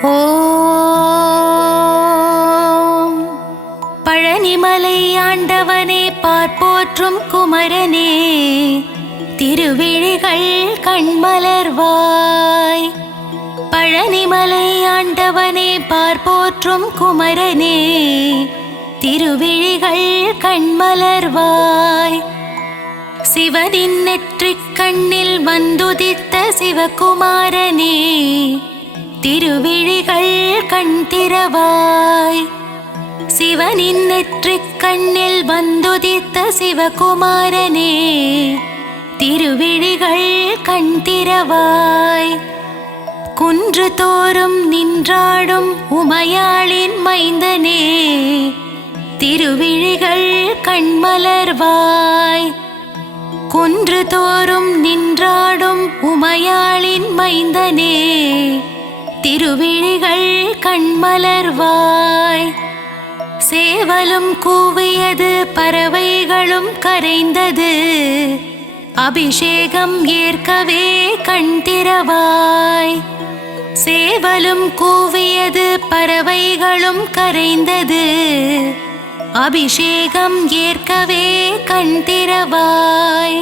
ஓம் பழனிமலை ஆண்டவனே பார்ப்போற்றும் குமரனே திருவிழிகள் கண்மலர்வாய். பழனிமலை ஆண்டவனே பார்ப்போற்றும் குமரனே திருவிழிகள் கண்மலர்வாய். சிவனின் நெற்றிக் கண்ணில் வந்துதித்த சிவகுமாரனே திருவிழிகள் கண் திறவாய். சிவனின் நெற்றிக் கண்ணில் வந்துதித்த சிவகுமாரனே திருவிழிகள் கண் திறவாய். குன்று தோறும் நின்றாடும் உமையாளின் மைந்தனே திருவிழிகள் கண்மலர்வாய். குன்று தோறும் நின்றாடும் உமையாளின் மைந்தனே திருவிழிகள் கண்மலர்வாய். சேவலும் கூவியது பறவைகளும் கரைந்தது அபிஷேகம் ஏற்கவே கண் திறவாய். சேவலும் கூவியது பறவைகளும் கரைந்தது அபிஷேகம் ஏற்கவே கண் திறவாய்.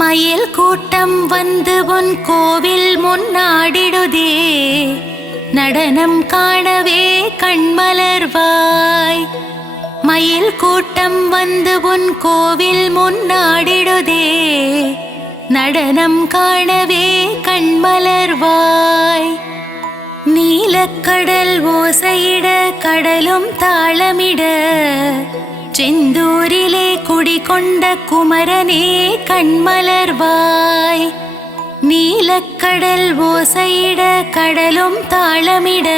மயில் கூட்டம் வந்து உன் கோவில் முன்னாடிடுதே நடனம் காணவே கண்மலர்வாய். மயில் கூட்டம் வந்து உன் கோவில் முன்னாடிடுதே நடனம் காணவே கண்மலர்வாய். நீலக்கடல் ஓசையிட கடலும் தாளமிட செந்தூரிலே குடிகொண்ட குமரனே கண்மலர்வாய். நீலக்கடல் ஓசையிட கடலும் தாளமிட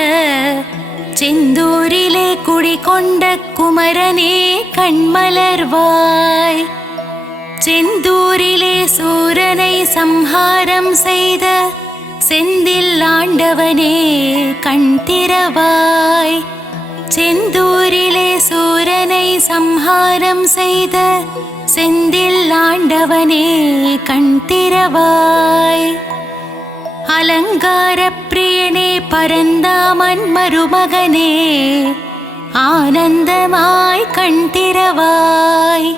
செந்தூரிலே குடிகொண்ட குமரனே கண்மலர்வாய். செந்தூரிலே சூரனை சம்ஹாரம் செய்த செந்தில் ஆண்டவனே கண் திறவாய். செந்தூரிலே சூரனை சம்ஹாரம் செய்த செந்தில் ஆண்டவனே கண் திறவாய். அலங்கார பிரியனே பரந்தாமன் மருமகனே ஆனந்தமாய் கண் திறவாய்.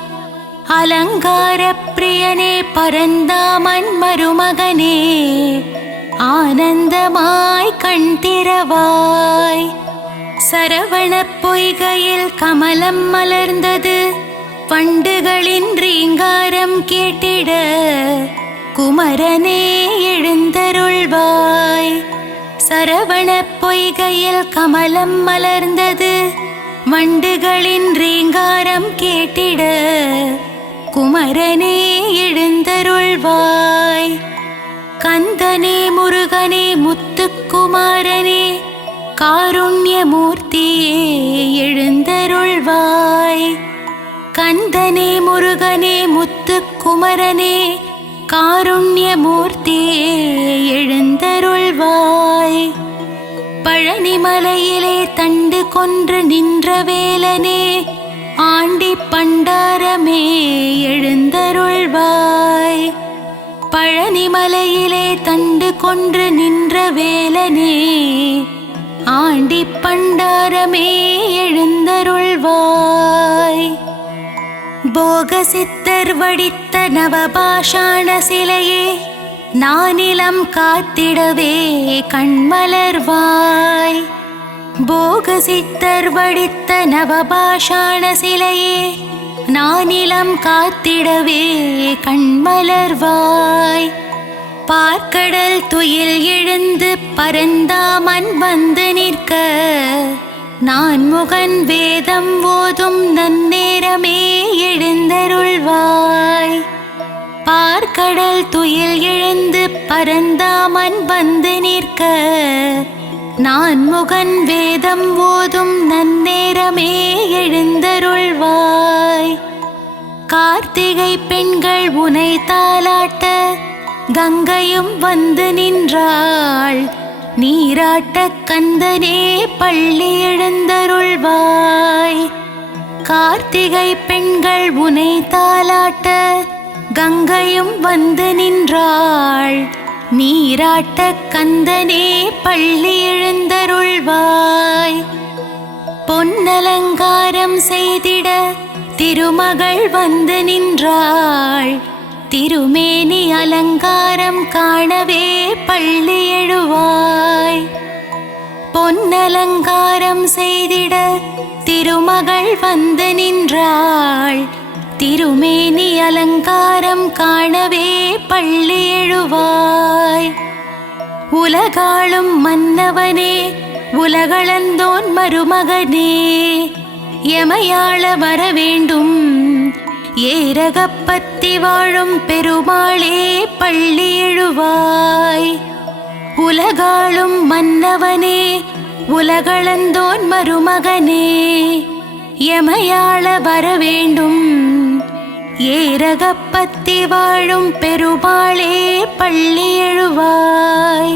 அலங்கார பிரியனே பரந்தாமன் மருமகனே ஆனந்தமாய் கண் திறவாய். சரவண பொய்கையில் கமலம் மலர்ந்தது வண்டுகளின் ரீங்காரம் கேட்டிட குமரனே எழுந்தருள்வாய். சரவண பொய்கையில் கமலம் மலர்ந்தது வண்டுகளின் ரீங்காரம் கேட்டிட குமரனே எழுந்தருள்வாய். கந்தனே முருகனே முத்துக்குமாரனே காருண்யமூர்த்தியே எழுந்தருள்வாய். கந்தனே முருகனே முத்துக்குமரனே காருண்யமூர்த்தியே எழுந்தருள்வாய். பழனிமலையிலே தண்டு கொன்று நின்ற வேலனே ஆண்டி பண்டாரமே எழுந்தருள்வாய். பழனிமலையிலே தண்டு கொன்று நின்ற வேலனே ஆண்டி பண்டாரமே எழுந்தருள்வாய். போகசித்தர் வடித்த நவபாஷாண சிலையே நானிலம் காத்திடவே கண்மலர்வாய். போகசித்தர் வடித்த நவபாஷாண சிலையே நானிலம் காத்திடவே கண்மலர்வாய். பார்க்கடல் துயில் எழுந்து பரந்தாமன் வந்து நிற்க நான் முகன் வேதம் ஓதும் நன்னேரமே எழுந்தருள்வாய். பார்க்கடல் துயில் எழுந்து பரந்தாமன் வந்து நிற்க நான் முகன் வேதம் ஓதும் நன்னேரமே எழுந்தருள்வாய். கார்த்திகை பெண்கள் உனை தாலாட்ட கங்கையும் வந்து நின்றாள் நீராட்ட கந்தனே பள்ளி எழுந்தருள்வாய். கார்த்திகை பெண்கள் உனை தாலாட்ட கங்கையும் வந்து நின்றாள் நீராட்ட கந்தனே பள்ளி எழுந்தருள்வாய். பொன்னலங்காரம் செய்திட திருமகள் வந்து நின்றாள். திருமேனி அலங்காரம் காணவே பள்ளி எழுவாய். பொன்னலங்காரம் செய்திட திருமகள் வந்து நின்றாள். திருமேனி அலங்காரம் காணவே பள்ளி எழுவாய். உலகாளும் மன்னவனே உலகளந்தோன் மருமகனே, எமையாள வர வேண்டும் ஏரகப்பத்தி வாழும் பெருமாளே பள்ளி எழுவாய். உலகாளும் மன்னவனே உலகளந்தோன் மருமகனே, எமையாள வர வேண்டும் ஏரகப்பத்தி வாழும் பெருமாளே பள்ளி எழுவாய்.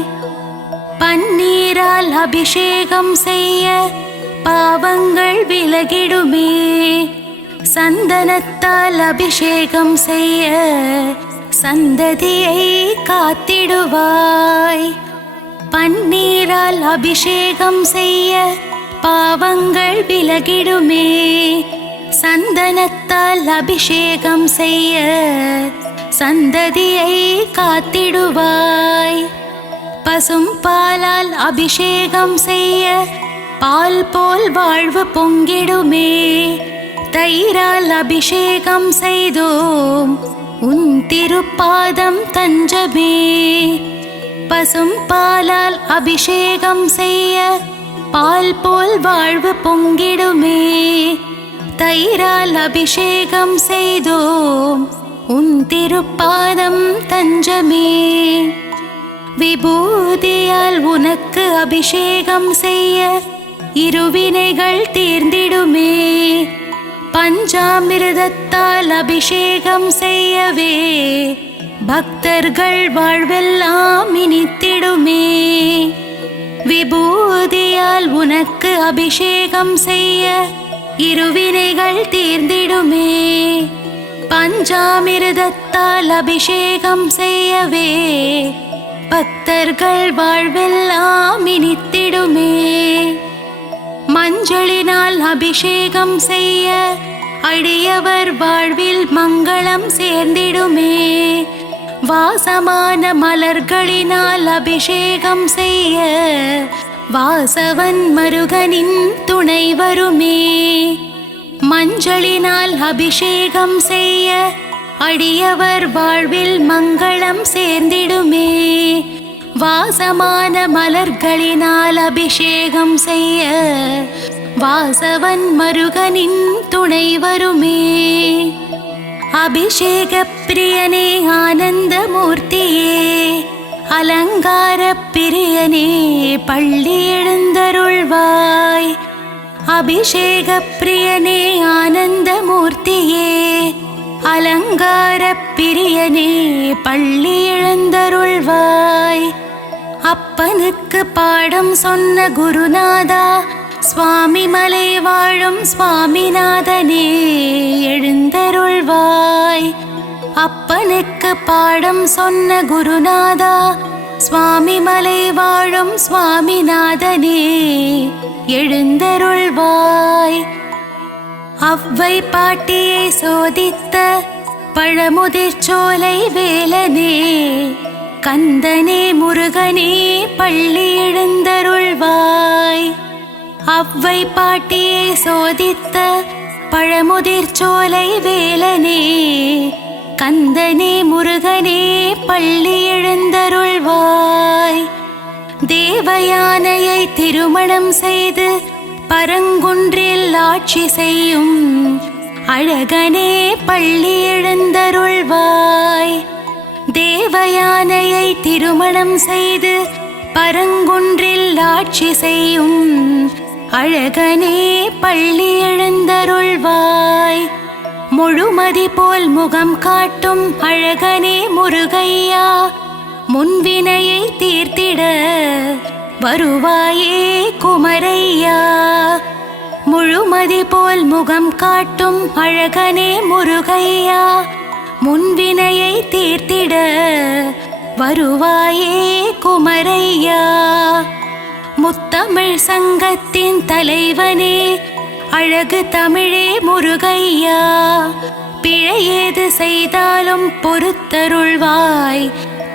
பன்னீரால் அபிஷேகம் செய்ய பாவங்கள் விலகிடுமே, சந்தனத்தால் அபிஷேகம் செய்ய சந்ததியை காத்திடுவாய். பன்னீரால் அபிஷேகம் செய்ய பாவங்கள் விலகிடுமே, சந்தனத்தால் அபிஷேகம் செய்ய சந்ததியை காத்திடுவாய். பசும் பாலால் அபிஷேகம் செய்ய பால் போல் வாழ்வு பொங்கிடுமே, தயிரால் அபிஷேகம் செய்தோம் உன் திருப்பாதம் தஞ்சமே. பசும் பாலால் அபிஷேகம் செய்ய பால் போல் வாழ்வு பொங்கிடுமே, தயிரால் அபிஷேகம் செய்தோம் உன் திருப்பாதம் தஞ்சமே. விபூதியால் உனக்கு அபிஷேகம் செய்ய இருவினைகள் தீர்ந்திடுமே, பஞ்சாமிர்தத்தால் அபிஷேகம் செய்யவே பக்தர்கள் வாழ்வெல்லாம் இனித்திடுமே. விபூதியால் உனக்கு அபிஷேகம் செய்ய இருவினைகள் தீர்ந்திடுமே, பஞ்சாமிர்தத்தால் அபிஷேகம் செய்யவே பக்தர்கள் வாழ்வெல்லாம் இனித்திடுமே. மஞ்சளினால் அபிஷேகம் செய்ய அடியவர் வாழ்வில் மங்களம் சேர்ந்திடுமே, வாசமான மலர்களினால் அபிஷேகம் செய்ய வாசவன் மருகனின் துணை வருமே. மஞ்சளினால் அபிஷேகம் செய்ய அடியவர் வாழ்வில் மங்களம் சேர்ந்திடுமே, வாசமான மலர்களினால் அபிஷேகம் செய்ய வாசவன் மருகனின் துணை வருமே. அபிஷேக பிரியனே ஆனந்த மூர்த்தியே, அலங்கார பிரியனே பள்ளி எழுந்தருள்வாய். அபிஷேக பிரியனே ஆனந்த மூர்த்தியே, அலங்கார பிரியனே பள்ளி எழுந்தருள்வாய். அப்பனுக்கு பாடம் சொன்ன குருநாதா, சுவாமி மலை வாழும் சுவாமிநாதனே எழுந்தருள்வாய். அப்பனுக்கு பாடம் சொன்ன குருநாதா, சுவாமி மலை வாழும் சுவாமிநாதனே எழுந்தருள்வாய். அவ்வை பாட்டியை சோதித்த பழமுதிர்ச்சோலை வேலனே, கந்தனே முருகனே பள்ளி எழுந்தருள்வாய். அவ்வை பாட்டியை சோதித்த பழமுதிர்ச்சோலை வேலனே, கந்தனே முருகனே பள்ளி எழுந்தருள்வாய். தேவயானையை திருமணம் செய்து பரங்குன்றில் ஆட்சி செய்யும் அழகனே பள்ளி எழுந்தருள்வாய். தேவயானையை திருமணம் செய்து பரங்குன்றில் ஆட்சி செய்யும் அழகனே பள்ளி எழுந்தருள்வாய். முழுமதி போல் முகம் காட்டும் அழகனே முருகையா, முன்வினையை தீர்த்திட வருவாயே குமரையா. முழுமதி போல் முகம் காட்டும் அழகனே முருகையா, முன்வினையை தீர்த்திட வருவாயே குமரையா. முத்தமிழ் சங்கத்தின் தலைவனே, அழகு தமிழே முருகையா. பிழையேது செய்தாலும் பொறுத்தருள்வாய்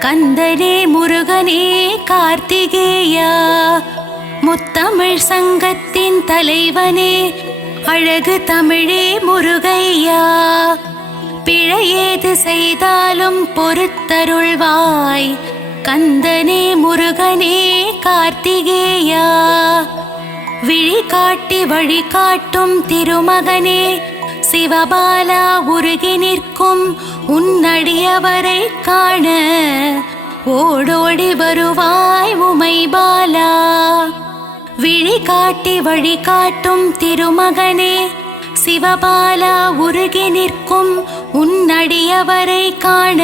கந்தனே முருகனே கார்த்திகேயா. முத்தமிழ் சங்கத்தின் தலைவனே, அழகு தமிழே முருகையா. பிழையேது செய்தாலும் பொறுத்தருள்வாய் கந்தனே முருகனே கார்த்திகேயா. விழி காட்டி வழிகாட்டும் திருமகனே, சிவபாலா உருகி நிற்கும் உன்னடியவரை காண ஓடோடி வருவாய் உமைபாலா. விழி காட்டி வழிகாட்டும் திருமகனே, சிவபாலா உருகி நிற்கும் உன்னடியவரை காண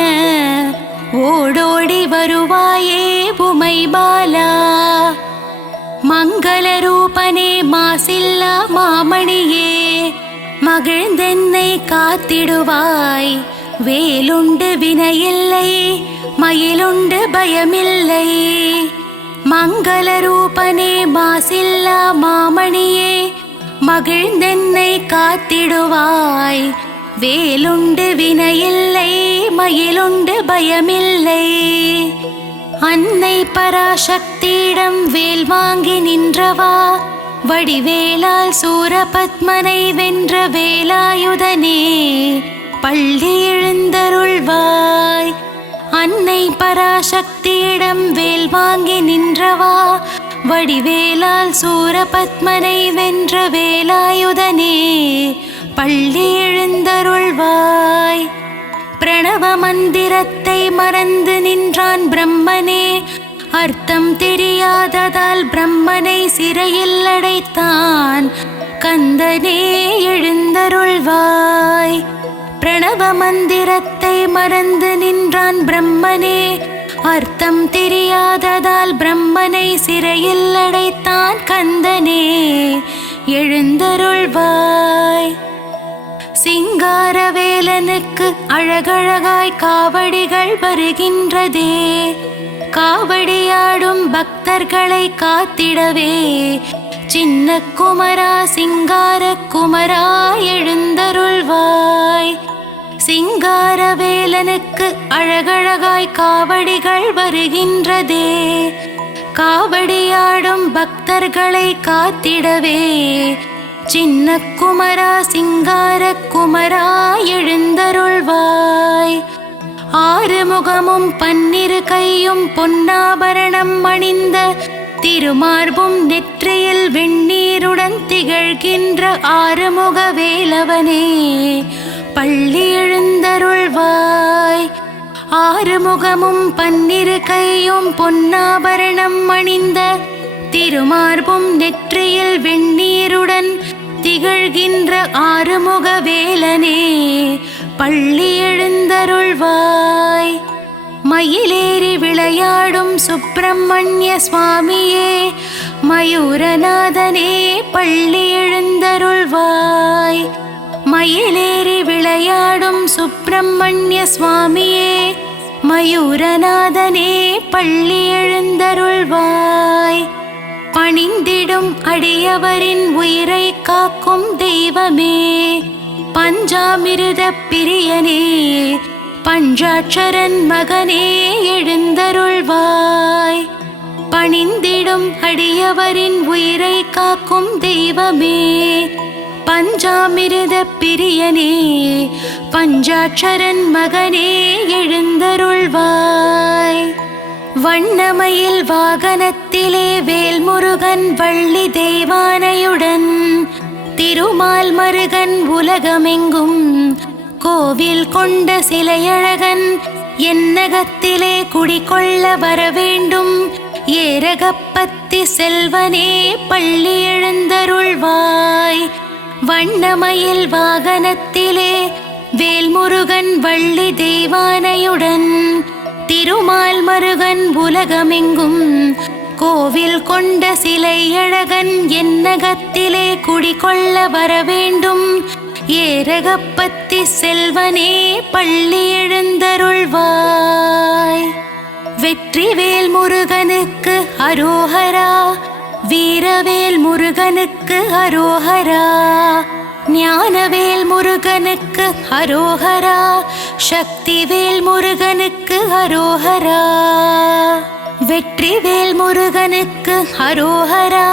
ஓடோடி வருவாயே உமைபாலா. மங்கள ரூபனே மாசில்லா மாமணியே, மகிழ்ந்தென்னை காத்திடுவாய். வேலுண்டு வினையில்லை, மயிலுண்டு பயமில்லை. மங்கள ரூபனே மாசில்லா மாமணியே, மகிழ்ந்தென்னை காத்திடுவாய். வேலுண்டு வினையில்லை, மயிலுண்டு பயமில்லை. அன்னை பராசக்தியிடம் வேல் வாங்கி நின்றவா, வடிவேலால் சூரபத்மனை வென்ற வேலாயுதனே பள்ளி எழுந்தருள்வாய். அன்னை பராசக்தியிடம் வேல் வாங்கி நின்றவா, வடிவேலால் சூரபத்மனை வென்ற வேலாயுதனே பள்ளி எழுந்தருள்வாய். பிரணவ மந்திரத்தை மறந்து நின்றான் பிரம்மனே, அர்த்தம் தெரியாததால் பிரம்மனை சிறையில் அடைத்தான் கந்தனே எழுந்தருள்வாய். பிரணவ மந்திரத்தை மறந்து நின்றான் பிரம்மனே, அர்த்தம் தெரியாததால் பிரம்மனை சிறையில் அடைத்தான் கந்தனே எழுந்தருள்வாய். சிங்காரவேலனுக்கு அழகழகாய் காவடிகள் வருகின்றதே, காவடியாடும் பக்தர்களை காத்திடவே சின்ன குமரா சிங்கார குமரா எழுந்தருள்வாய். சிங்காரவேலனுக்கு அழகழகாய் காவடிகள் வருகின்றதே, காவடியாடும் பக்தர்களை காத்திடவே சின்ன குமரா சிங்கார குமரா எழுந்தருள்வாய். ஆறுமுகமும் பன்னிரு கையும் பொன்னாபரணம் அணிந்த திருமார்பும் நெற்றியில் வெண்ணீருடன் திகழ்கின்ற ஆறுமுக வேலவனே பள்ளி எழுந்தருள்வாய். ஆறுமுகமும் பன்னிரு கையும் பொன்னாபரணம் அணிந்த திருமார்பும் நெற்றியில் வெண்ணீருடன் திகழ்கின்ற ஆறுமுக வேலனே பள்ளி எழுந்தருள்வாய். மயிலேறி விளையாடும் சுப்பிரமணிய சுவாமியே, மயூரநாதனே பள்ளி எழுந்தருள்வாய். மயிலேறி விளையாடும் சுப்பிரமணிய சுவாமியே, மயூரநாதனே பள்ளி எழுந்தருள்வாய். பணிந்திடும் அடியவரின் உயிரை காக்கும் தெய்வமே, பஞ்சாமிருத பிரியனே பஞ்சாட்சரன் மகனே எழுந்தருள்வாய். பணிந்திடும் அடியவரின் உயிரை காக்கும் தெய்வமே, பஞ்சாமிருத பிரியனே பஞ்சாட்சரன் மகனே எழுந்தருள்வாய். வண்ணமயில் வாகனத்திலே வேல்முருகன் வள்ளி தெய்வானையுடன் திருமால் மருகன் உலகமெங்கும் கோவில் கொண்ட சிலையழகன் என்னகத்திலே குடிகொள்ள வரவேண்டும் ஏரகப்பத்தி செல்வனே பள்ளி எழுந்தருள்வாய். வண்ணமயில் வாகனத்திலே வேல்முருகன் வள்ளி தெய்வானையுடன் திருமால் மருகன் உலகமெங்கும் கோவில் கொண்ட சிலையழகன் என்னகத்திலே குடிகொள்ள வரவேண்டும் ஏரகப்பத்தி செல்வனே பள்ளி எழுந்தருள்வாய். வெற்றிவேல் முருகனுக்கு அரோஹரா, வீரவேல் முருகனுக்கு அரோஹரா, ஞானவேல் முருகனுக்கு அரோஹரா, சக்திவேல் முருகனுக்கு அரோஹரா. வெற்றிவேல் முருகனுக்கு அரோஹரா,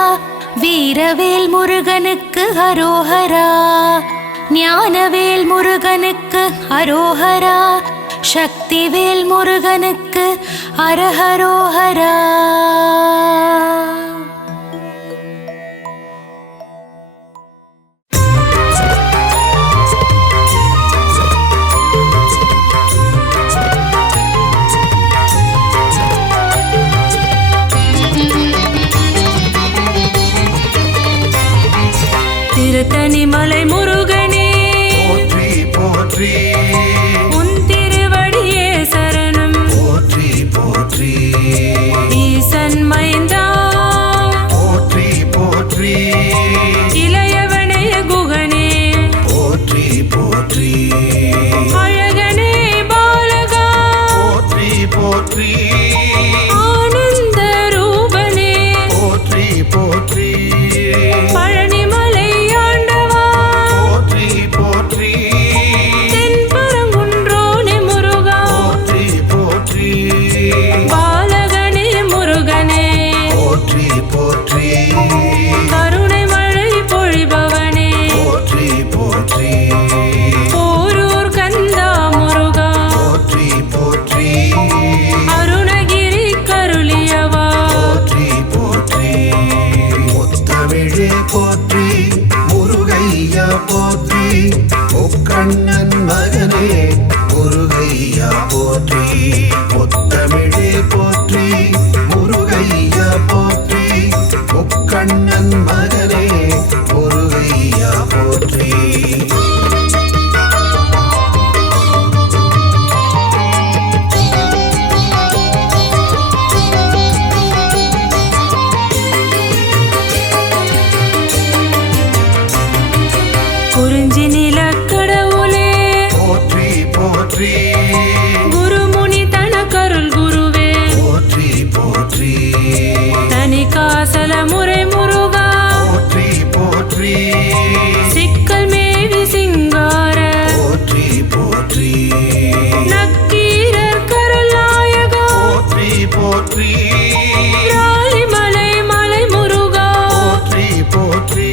வீரவேல் முருகனுக்கு அரோஹரா, ஞானவேல் முருகனுக்கு அரோஹரா, சக்திவேல் முருகனுக்கு அரஹரோஹரா. திருத்தணிமலை முருகனே போற்றி போற்றி, உன் திருவடியே சரணம் போற்றி போற்றி, ஈசன் மைந்தா போற்றி போற்றி, இளையவனைய குகனே போற்றி போற்றி, அழகனே பாலகா போற்றி போற்றி, ஆனந்த ரூபனே போற்றி போற்றி, பழனிமலை ஆண்டவா போற்றி போற்றி, தென்பரங்குன்றோனே முருகா போற்றி போற்றி, பாலகனே முருகனே போற்றி போற்றி, கருணை மழை பொழிபவனே போற்றி போற்றி, போரூர் கந்தா முருகா போற்றி போற்றி, அருணகிரி கருளியவா போற்றி போற்றி, முத்தமிழே போற்றி, முருகையா போற்றி, முக்கண்ணன் மகனே முருகையா போற்றி, முத்தமிழே போற்றி, முருகையா போற்றி, முக்கண்ணன் மகனே முருகையா போற்றி. குறிஞ்சி நிலக்கடவுளே போற்றி போற்றி, குருமுனி தனக்கருள் குருவே போற்றி போற்றி, தனி காசல முறை முருகா போற்றி போற்றி, சிக்கல் மேவி சிங்கார போற்றி போற்றி, நக்கீரர் கருள் நாயகா போற்றி போற்றி, ராலிமலை மலை முருகா போற்றி போற்றி,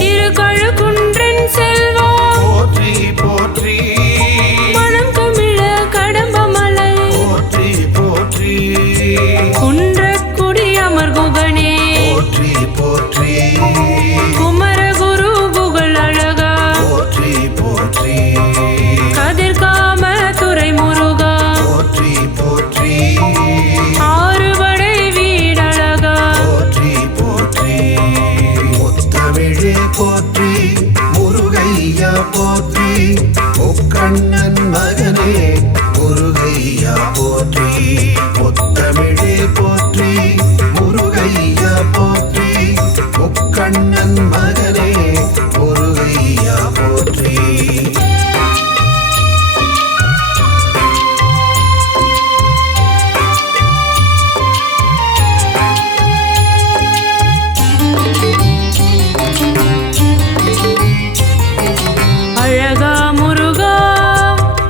திருக்கழுக்குன்றன் செல்வா போற்றி போற்றி, மனம் கமிழ கடம்பமலை போற்றி போற்றி, குன்றக்குடி அமர் குகனே போற்றி போற்றி, குமரகுரு குகல் அழகா போற்றி போற்றி, கதிர்காம துறை முருகா போற்றி போற்றி, ஆறுபடை வீடழகா போற்றி போற்றி, முத்தமிழே போற்றி, முருகையா போற்றி, முக்கண்ணன் மகனே முருகையா போற்றி, முத்தமிழே போற்றி, முருகையா போற்றி, முக்கண்ணன் மகனே முருகையா போற்றி. அழகா முருகா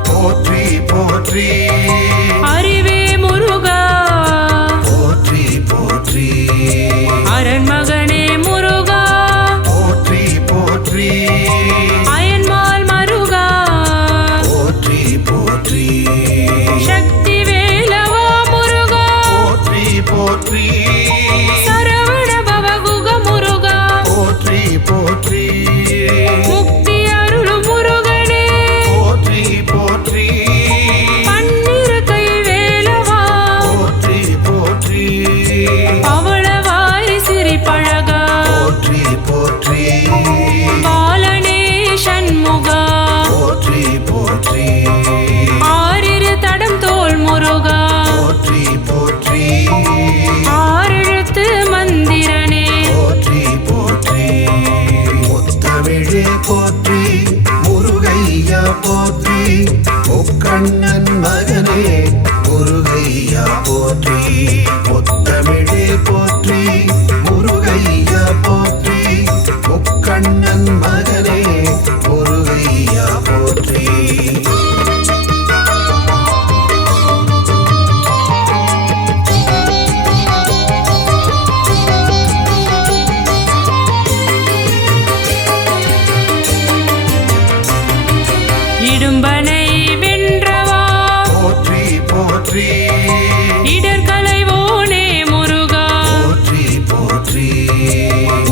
போற்றி போற்றி, அறிவே முருகா போற்றி போற்றி, அரண்மகனே முருகா முக்கண்ணன் மகனே முருகையா போற்றி. இடும்பனை வென்றவா போற்றி போற்றி. இடர்களைவோனே முருகா போற்றி போற்றி.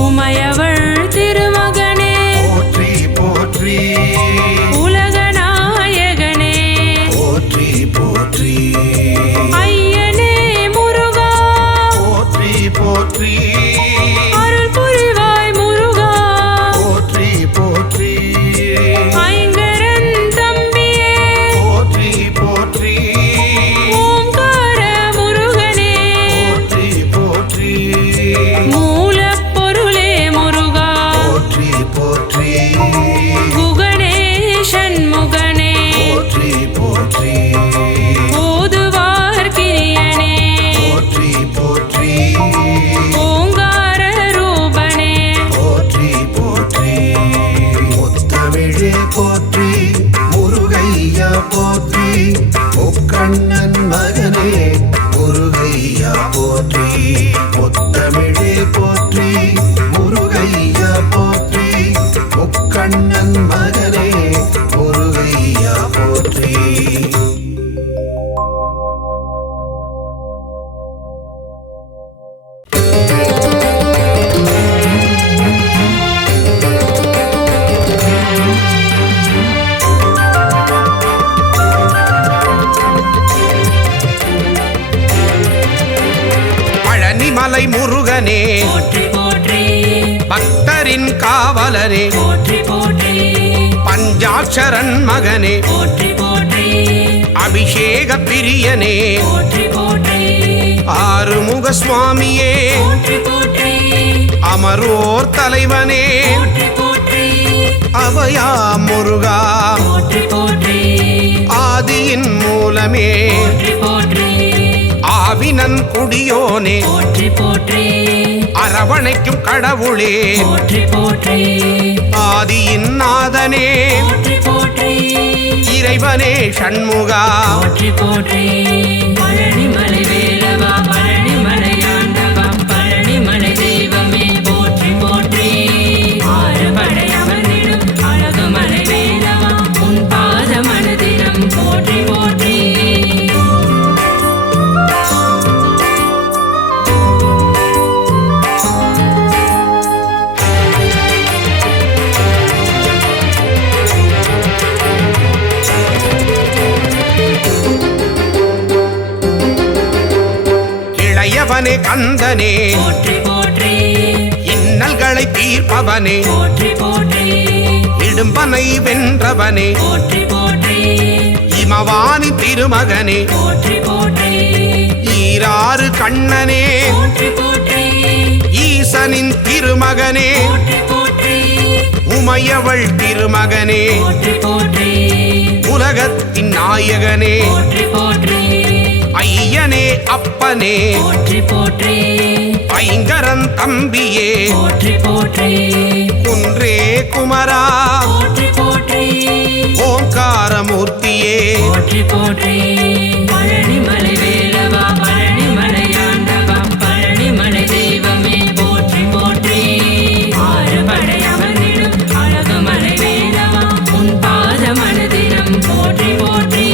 உமையவள் திருமகனே போற்றி போற்றி. உலகநாயகனே போற்றி போற்றி. ஐயனே முருகா போற்றி போற்றி. அருள் புரிவாய் முருகா போற்றி போற்றி. ஐங்கரன் தம்பியே போற்றி போற்றி. ஓங்கார முருகனே போற்றி போற்றி. மூலப்பொருளே முருகா போற்றி போற்றி. குகனே சண்முகனே போற்றி போற்றி. ஓதுவார் கிரியனே போற்றி போற்றி. ஓங்கார ரூபனே போற்றி போற்றி. முத்தமிழே போற்றி முருகையா போற்றி. முக்கண்ணன் மகனே முருகையா போற்றி. முத்தமிழே போற்றி முருகையா போற்றி. முக்கண்ணன் மகனே முருகையா போற்றி. பழனிமலை முருகனே போற்றி போற்றி பக்தரின் காவலனே போற்றி போற்றி பஞ்சாட்சரன் மகனே போற்றி போற்றி அபிஷேக பிரியனே போற்றி போற்றி ஆறுமுக சுவாமியே போற்றி போற்றி அமரோர் தலைவனே போற்றி போற்றி அபயா முருகா போற்றி போற்றி ஆதியின் மூலமே போற்றி போற்றி ஆவினன் குடியோனே போற்றி போற்றி அரவணைக்கும் கடவுளே போற்றி போற்றி ஆதியின் நாதனே போற்றி போற்றி இறைவனே ஷண்முகா போற்றி போற்றி பழனிமலை வேலவா பழனிமலை ஆண்டவா பழனிமலை தெய்வமே போற்றி போற்றி ஆறுபடை அமர்ந்திடும் அழகுமலை வேலவா உன் பாத மனதிடம் போற்றி போற்றி இளையவனே கந்தனே போற்றி போற்றி இன்னல்களை தீர்ப்பவனே போற்றி போற்றி இடும்பனை வென்றவனே போற்றி போற்றி இமவானி திருமகனே போற்றி போற்றி ஈராறு கண்ணனே போற்றி போற்றி ஈசனின் திருமகனே போற்றி போற்றி உமையவள் திருமகனே போற்றி போற்றி உலகத்தின் நாயகனே போற்றி போற்றி ஐயனே அப்பனே போற்றி போற்றி ஐங்கரன் தம்பியே போற்றி போற்றி குன்றே குமரா போற்றி போற்றி ஓங்காரமூர்த்தியே போற்றி போற்றி பழனிமலை வேலவா பழனிமலை ஆண்டவா பழனிமலை தெய்வமே போற்றி போற்றி ஆறுபடை அமர்ந்திடும் அழகுமலை வேலவா உன் பாத மனதிடம் போற்றி போற்றி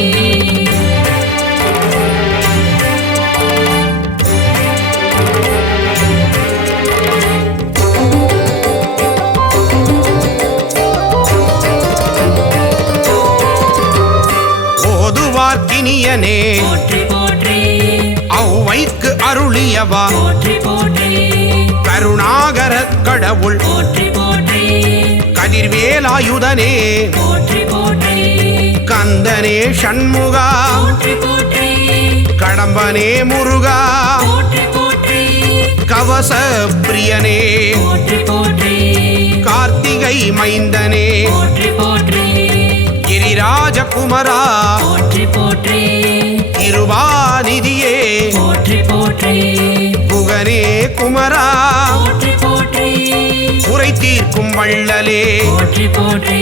ஓதுவார்க்கினியனே போற்றி போற்றி ஔவைக்கு அருளியவா போற்றி போற்றி கருணாகர கடவுள் போற்றி போற்றி கதிர்வேலாயுதனே போற்றி போற்றி கந்தனே ஷண்முகா போற்றி போற்றி கடம்பனே முருகா போற்றி போற்றி கவச பிரியனே போற்றி போற்றி கார்த்திகை மைந்தனே போற்றி போற்றி கிரிராஜகுமரா போற்றி போற்றி திருவாநிதியே போற்றி போற்றி புகனே குமரா போற்றி போற்றி குறை தீர்க்கும் வள்ளலே போற்றி போற்றி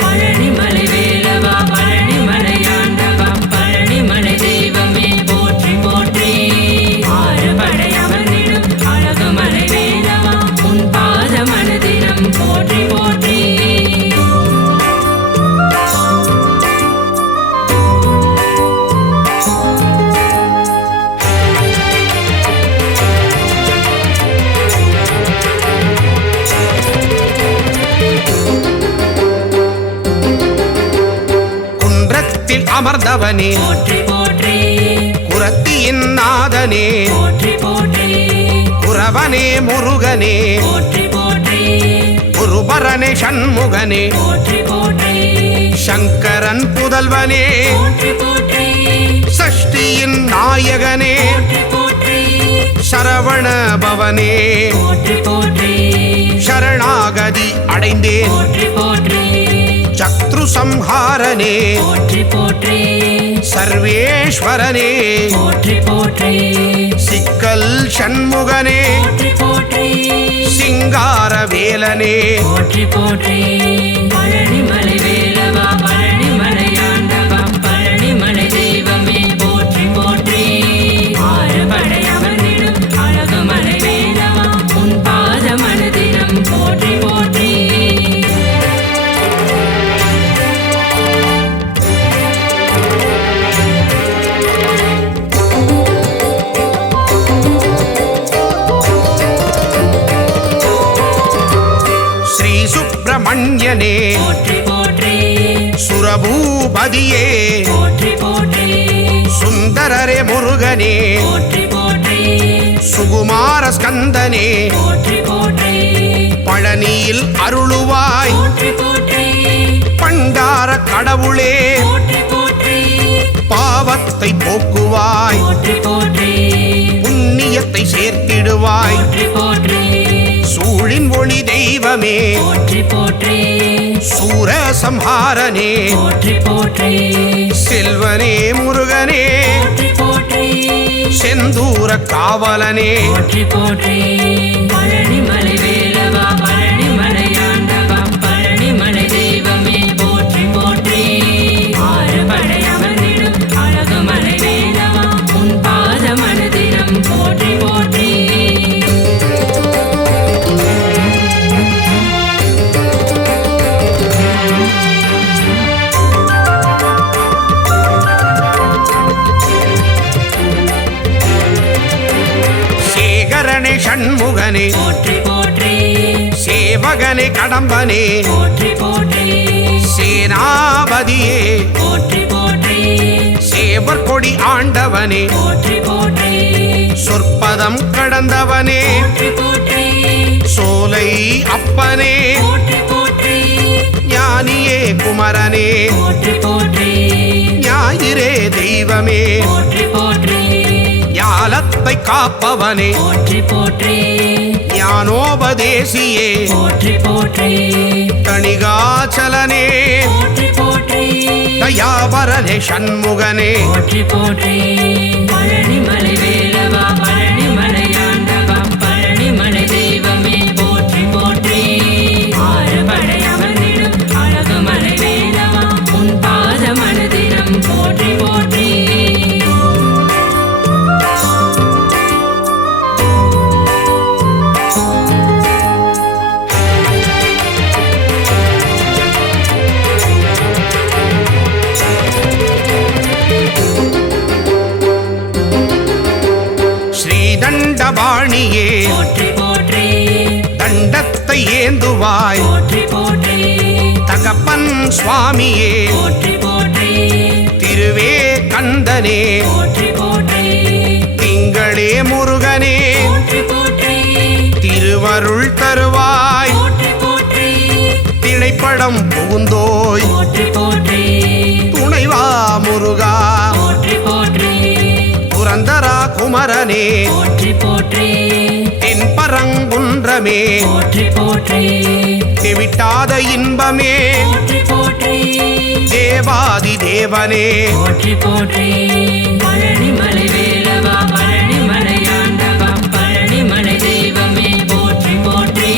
பழனிமலை வேலவா பழனிமலை ஆண்டவா பழனிமலை தெய்வமே போற்றி போற்றி ஆறுபடை அமர்ந்திடும் அழகுமலை வேலவா உன் பாத மனதினம் போற்றி போற்றி அமர்ந்தவனே போற்றி போற்றி குரத்தியின் நாதனே போற்றி போற்றி குரவனே முருகனே போற்றி போற்றி குருபரனே சண்முகனே போற்றி போற்றி சங்கரன் புதல்வனே போற்றி போற்றி சஷ்டியின் நாயகனே போற்றி போற்றி சரவண பவனே போற்றி போற்றி சரணாகதி அடைந்தேன் போற்றி போற்றி சத்ரு சம்ஹாரனே போற்றி போற்றி சர்வேஸ்வரனே போற்றி போற்றி சிக்கல் சண்முகனே போற்றி போற்றி சிங்கார வேலனே போற்றி போற்றி பழனிமலை வேலவா பழனிமலை ஆண்டவா பழனிமலை தெய்வமே போற்றி போற்றி ஆறுபடை அமர்ந்திடும் அழகுமலை வேலவா உன் பாத மனதினம் போற்றி போற்றி சுப்பிரமணியனே போற்றி போற்றி சுரபூபதியே போற்றி போற்றி சுந்தரரே முருகனே போற்றி போற்றி சுகுமார ஸ்கந்தனே போற்றி போற்றி பழனியில் அருளுவாய் போற்றி போற்றி பண்டார கடவுளே போற்றி போற்றி பாவத்தை போக்குவாய் போற்றி போற்றி புண்ணியத்தை சேர்த்திடுவாய் போற்றி போற்றி சூழின் ஒளி தெய்வமே போற்றி போற்றி சூர சம்ஹாரனே போற்றி போற்றி செல்வனே முருகனே போற்றி போற்றி செந்தூர காவலனே போற்றி போற்றி பழனிமலை வேலவா பழனிமலை ஆண்டவா பழனிமலை தெய்வமே போற்றி போற்றி ஆறுபடை அமர்ந்திடும் அழகுமலை வேலவா உன் பாத மனதினம் போற்றி போற்றி சேகரனே சண்முகனே போற்றி போற்றி சேவகனே கடம்பனே போற்றி போற்றி சேனாபதியே போற்றி போற்றி சேவர் கொடி ஆண்டவனே போற்றி போற்றி சொற்பதம் கடந்தவனே போற்றி போற்றி சோலை அப்பனே போற்றி போற்றி ஞானியே குமரனே போற்றி போற்றி ஞாயிறே தெய்வமே போற்றி போற்றி ஞாலத்தை காப்பவனே போற்றி போற்றி ஞானோபதேசியே போற்றி போற்றி தணிகாச்சலனே போற்றி போற்றி தயாபரனே சண்முகனே போற்றி போற்றி பழனிமலை வேலவா பழனிமலை ஆண்டவா பழனிமலை தெய்வமே போற்றி போற்றி ஆறுபடை அமர்ந்திடும் அழகுமலை வேலவா உன் பாத மனதினம் போற்றி போற்றி ஸ்ரீதண்டபாணியே போற்றி போற்றி தண்டத்தை ஏந்துவாய் போற்றி போற்றி தகப்பன் சுவாமியே போற்றி போற்றி திருவே கந்தனே போற்றி போற்றி திங்களே முருகனே போற்றி போற்றி திருவருள் தருவாய் போற்றி போற்றி திணைப்படம் புகுந்தோய் போற்றி போற்றி துணைவா முருகா போற்றி போற்றி புரந்தரா குமரனே போற்றி போற்றி தென்பரங்குன்றமே போற்றி போற்றி தெவிட்டாத இன்பமே போற்றி போற்றி தேவாதி தேவனே போற்றி போற்றி பழனிமலை வேலவா பழனிமலை ஆண்டவா பழனிமலை தெய்வமே போற்றி போற்றி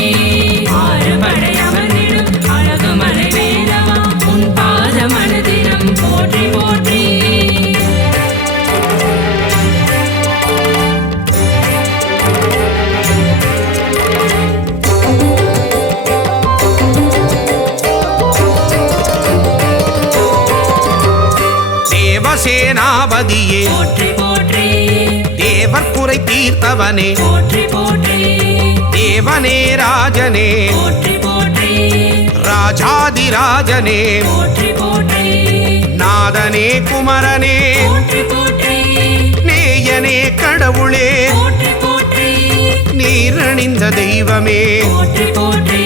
சேனாபதியே போற்றி போற்றி தேவர் குறை தீர்த்தவனே போற்றி போற்றி தேவனே ராஜனே போற்றி போற்றி ராஜாதிராஜனே போற்றி போற்றி நாதனே குமரனே போற்றி போற்றி நேயனே கடவுளே போற்றி போற்றி நீரணிந்த தெய்வமே போற்றி போற்றி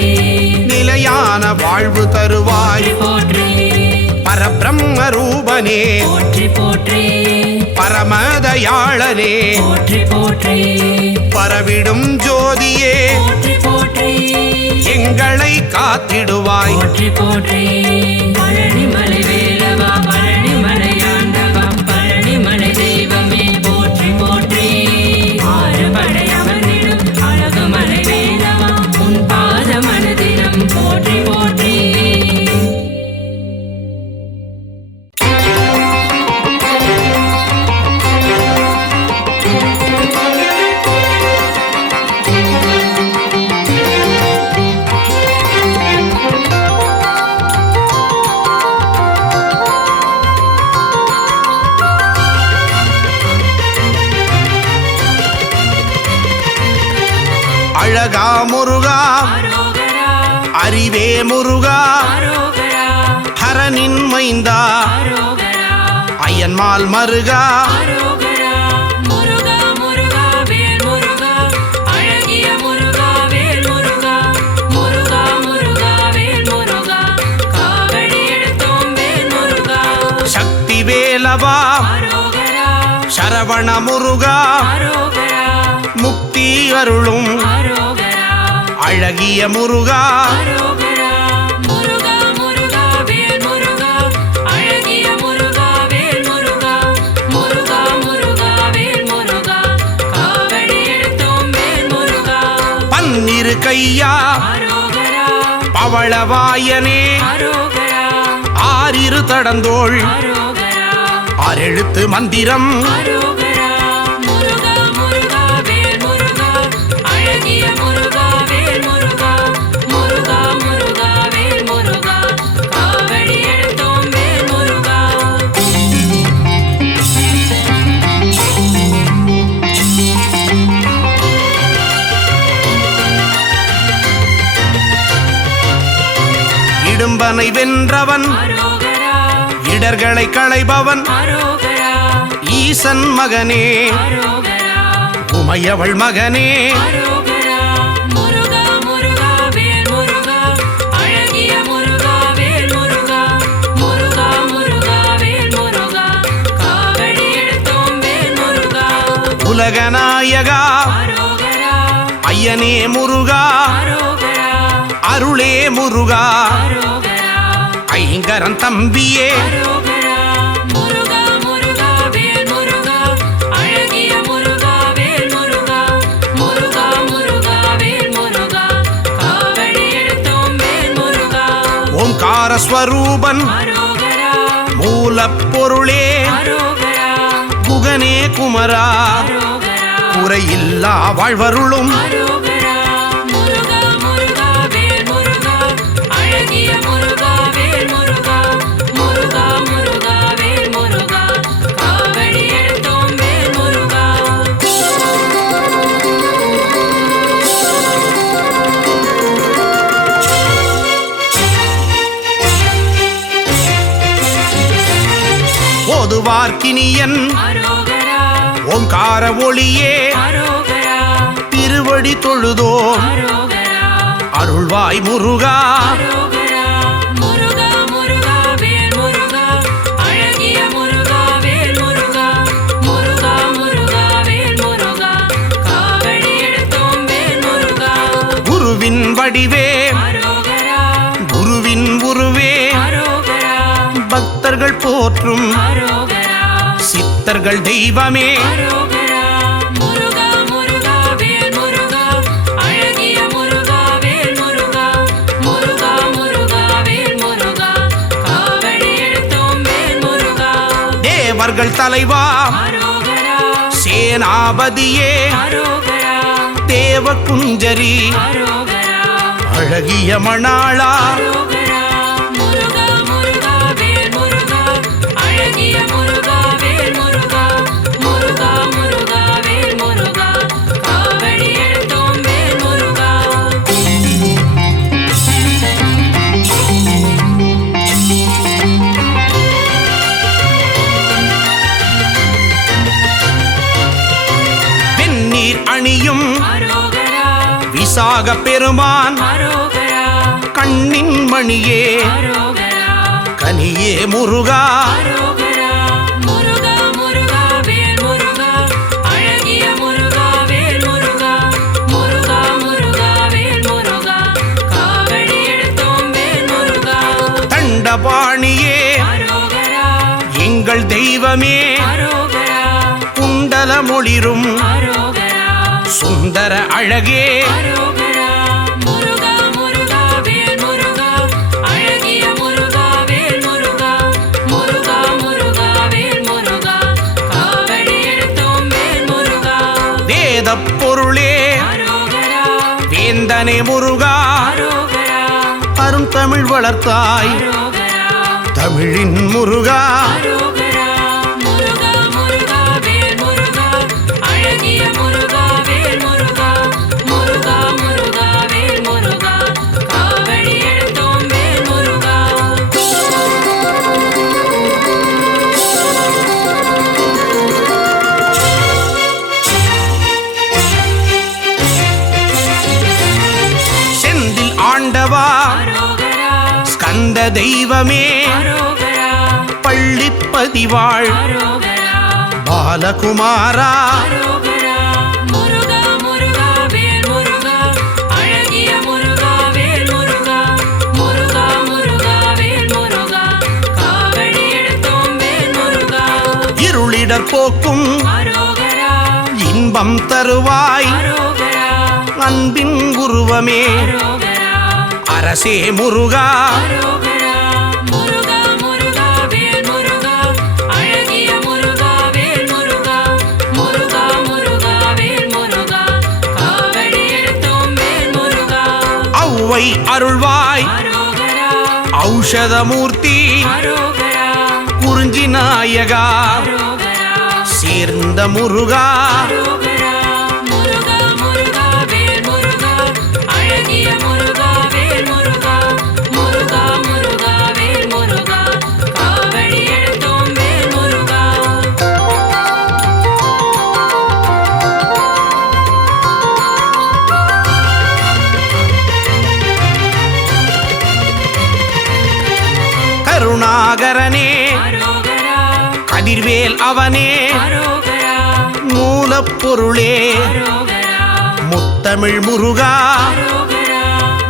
நிலையான வாழ்வு தருவாய் போற்றி பரபிரம்ம ரூபனே போற்றி போற்றி பரமதயாளனே போற்றி போற்றி பரவிடும் ஜோதியே போற்றி போற்றி எங்களை காத்திடுவாய் போற்றி போற்றி பழனிமலை வேலவா பழனிமலை ஆண்டவா பழனிமலை தெய்வமே போற்றி போற்றி ஆறுபடை அமர்ந்திடும் அழகுமலை வேலவா உன் பாத மனதினம் போற்றி போற்றி அழகா முருகா அரோகரா அறிவே முருகா அரோகரா ஹரனின் மைந்தா அரோகரா அயன்மால் மருகா அரோகரா முருகா முருகா வேல் முருகா அழகிய முருகா வேல் முருகா முருகா முருகா வேல் முருகா காவடி எடுத்தோம் வேல் முருகா சக்தி வேலவா அரோகரா சரவண முருகா அரோகரா முக்தி அருளும் அரோகரா அழகிய முருகா அரோகரா முருகா முருகா வேல் முருகா அழகிய முருகா வேல் முருகா முருகா முருகா வேல் முருகா காவடி எடுத்தோம் வேல் முருகா பன்னிரு கையா அரோகரா பவளவாயனே அரோகரா ஆறிரு தடந்தோள் அரோகரா ஆறெழுத்து மந்திரம் அரோகரா முருகா முருகா வேல் முருகா அழகிய முருகா வேல் முருகா முருகா முருகா வேல் முருகா காவடி எடுத்தோம் வேல் முருகா இடும்பனை வென்றவன் அரோகரா இடர்களை களைபவன் அரோகரா ஈசன் மகனே அரோகரா உமையவள் மகனே அரோகரா முருகா முருகா வேல் முருகா அழகிய முருகா வேல் முருகா முருகா முருகா வேல் முருகா காவடி எடுத்தோம் வேல் முருகா உலகநாயகா அரோகரா ஐயனே முருகா அரோகரா அருளே முருகா அரோகரா ஐங்கரன் தம்பியே அரோகரா முருகா முருகா வேல் முருகா அழகிய முருகா வேல் முருகா முருகா முருகா வேல் முருகா காவடி எடுத்தோம் வேல் முருகா ஓம்கார ஸ்வரூபன் அரோகரா மூலப்பொருளே அரோகரா குகனே குமரா அரோகரா குறையில்லா வாழ்வருளும் அரோகரா முருகா முருகா வேல் முருகா அழகிய முருகா வேல் முருகா முருகா முருகா வேல் முருகா காவடி எடுத்தோம் வேல் முருகா ஓதுவார்க்கினியன் அரோகரா ஓம்கார ஒளியே அரோகரா திருவடி தொழுதோ அரோகரா அருள்வாய் முருகா அரோகரா முருகா முருகா வேல் முருகா அழகிய முருகா வேல் முருகா முருகா முருகா வேல் முருகா காவடி எடுத்தோம் வேல் முருகா குருவின் வடிவே அரோகரா குருவின் உருவே அரோகரா பக்தர்கள் போற்றும் அரோகரா சித்தர்கள் தெய்வமே அரோகரா முருகா முருகா வேல் முருகா அழகிய முருகா வேல் முருகா முருகா முருகா வேல் முருகா காவடி எடுத்தோம் வேல் முருகா தேவர்கள் தலைவா அரோகரா சேனாபதியே அரோகரா தேவ குஞ்சரி அரோகரா அழகிய மணாளா அரோகரா முருகா முருகா வேல் முருகா அழகிய முருகா விசாக பெருமான் அரோகரா கண்ணின் மணியே அரோகரா கனியே முருகா அரோகரா முருகா முருகா வேல் முருகா அழகிய முருகா வேல் முருகா முருகா முருகா வேல் முருகா காவடி எடுத்தோம் வேல் முருகா தண்டபாணியே அரோகரா எங்கள் தெய்வமே அரோகரா குண்டல மொழிரும் அரோகரா சுந்தர அழகே அரோகரா முருகா முருகா வேல் முருகா அழகிய முருகா வேல் முருகா முருகா முருகா வேல் முருகா காவடி எடுத்தோம் வேல் முருகா வேத பொருளே அரோகரா வேந்தனே முருகா அரோகரா அருந்தமிழ் வளர்த்தாய் அரோகரா தமிழின் முருகா அரோகரா முருகா முருகா வேல் முருகா அழகிய முருகா வேல் முருகா முருகா முருகா வேல் முருகா காவடி எடுத்தோம் வேல் முருகா செந்தில் ஆண்டவா அரோகரா ஸ்கந்த தெய்வமே அரோகரா பள்ளிப்பதிவாள் அரோகரா பாலகுமாரா அரோகரா முருகா முருகா வேல் முருகா அழகிய முருகா வேல் முருகா முருகா முருகா வேல் முருகா காவடி எடுத்தோம் வேல் முருகா இருளிடர் போக்கும் அரோகரா இன்பம் தருவாய் அரோகரா அன்பின் உருவமே அரோகரா அரசே முருகா அரோகரா முருகா முருகா வேல் முருகா அழகிய முருகா வேல் முருகா முருகா முருகா வேல் முருகா காவடி எடுத்தோம் வேல் முருகா ஔவை அருள்வாய் அரோகரா ஔஷதமூர்த்தி அரோகரா குறிஞ்சி நாயகா அரோகரா சேர்ந்த முருகா அரோகரா முருகா முருகா வேல் முருகா அழகிய முருகா வேல் முருகா முருகா முருகா வேல் முருகா காவடி எடுத்தோம் வேல் முருகா கருணாகரனே அரோகரா கதிர்வேல் அவனே அரோகரா மூலப்பொருளே அரோகரா முத்தமிழ் முருகா அரோகரா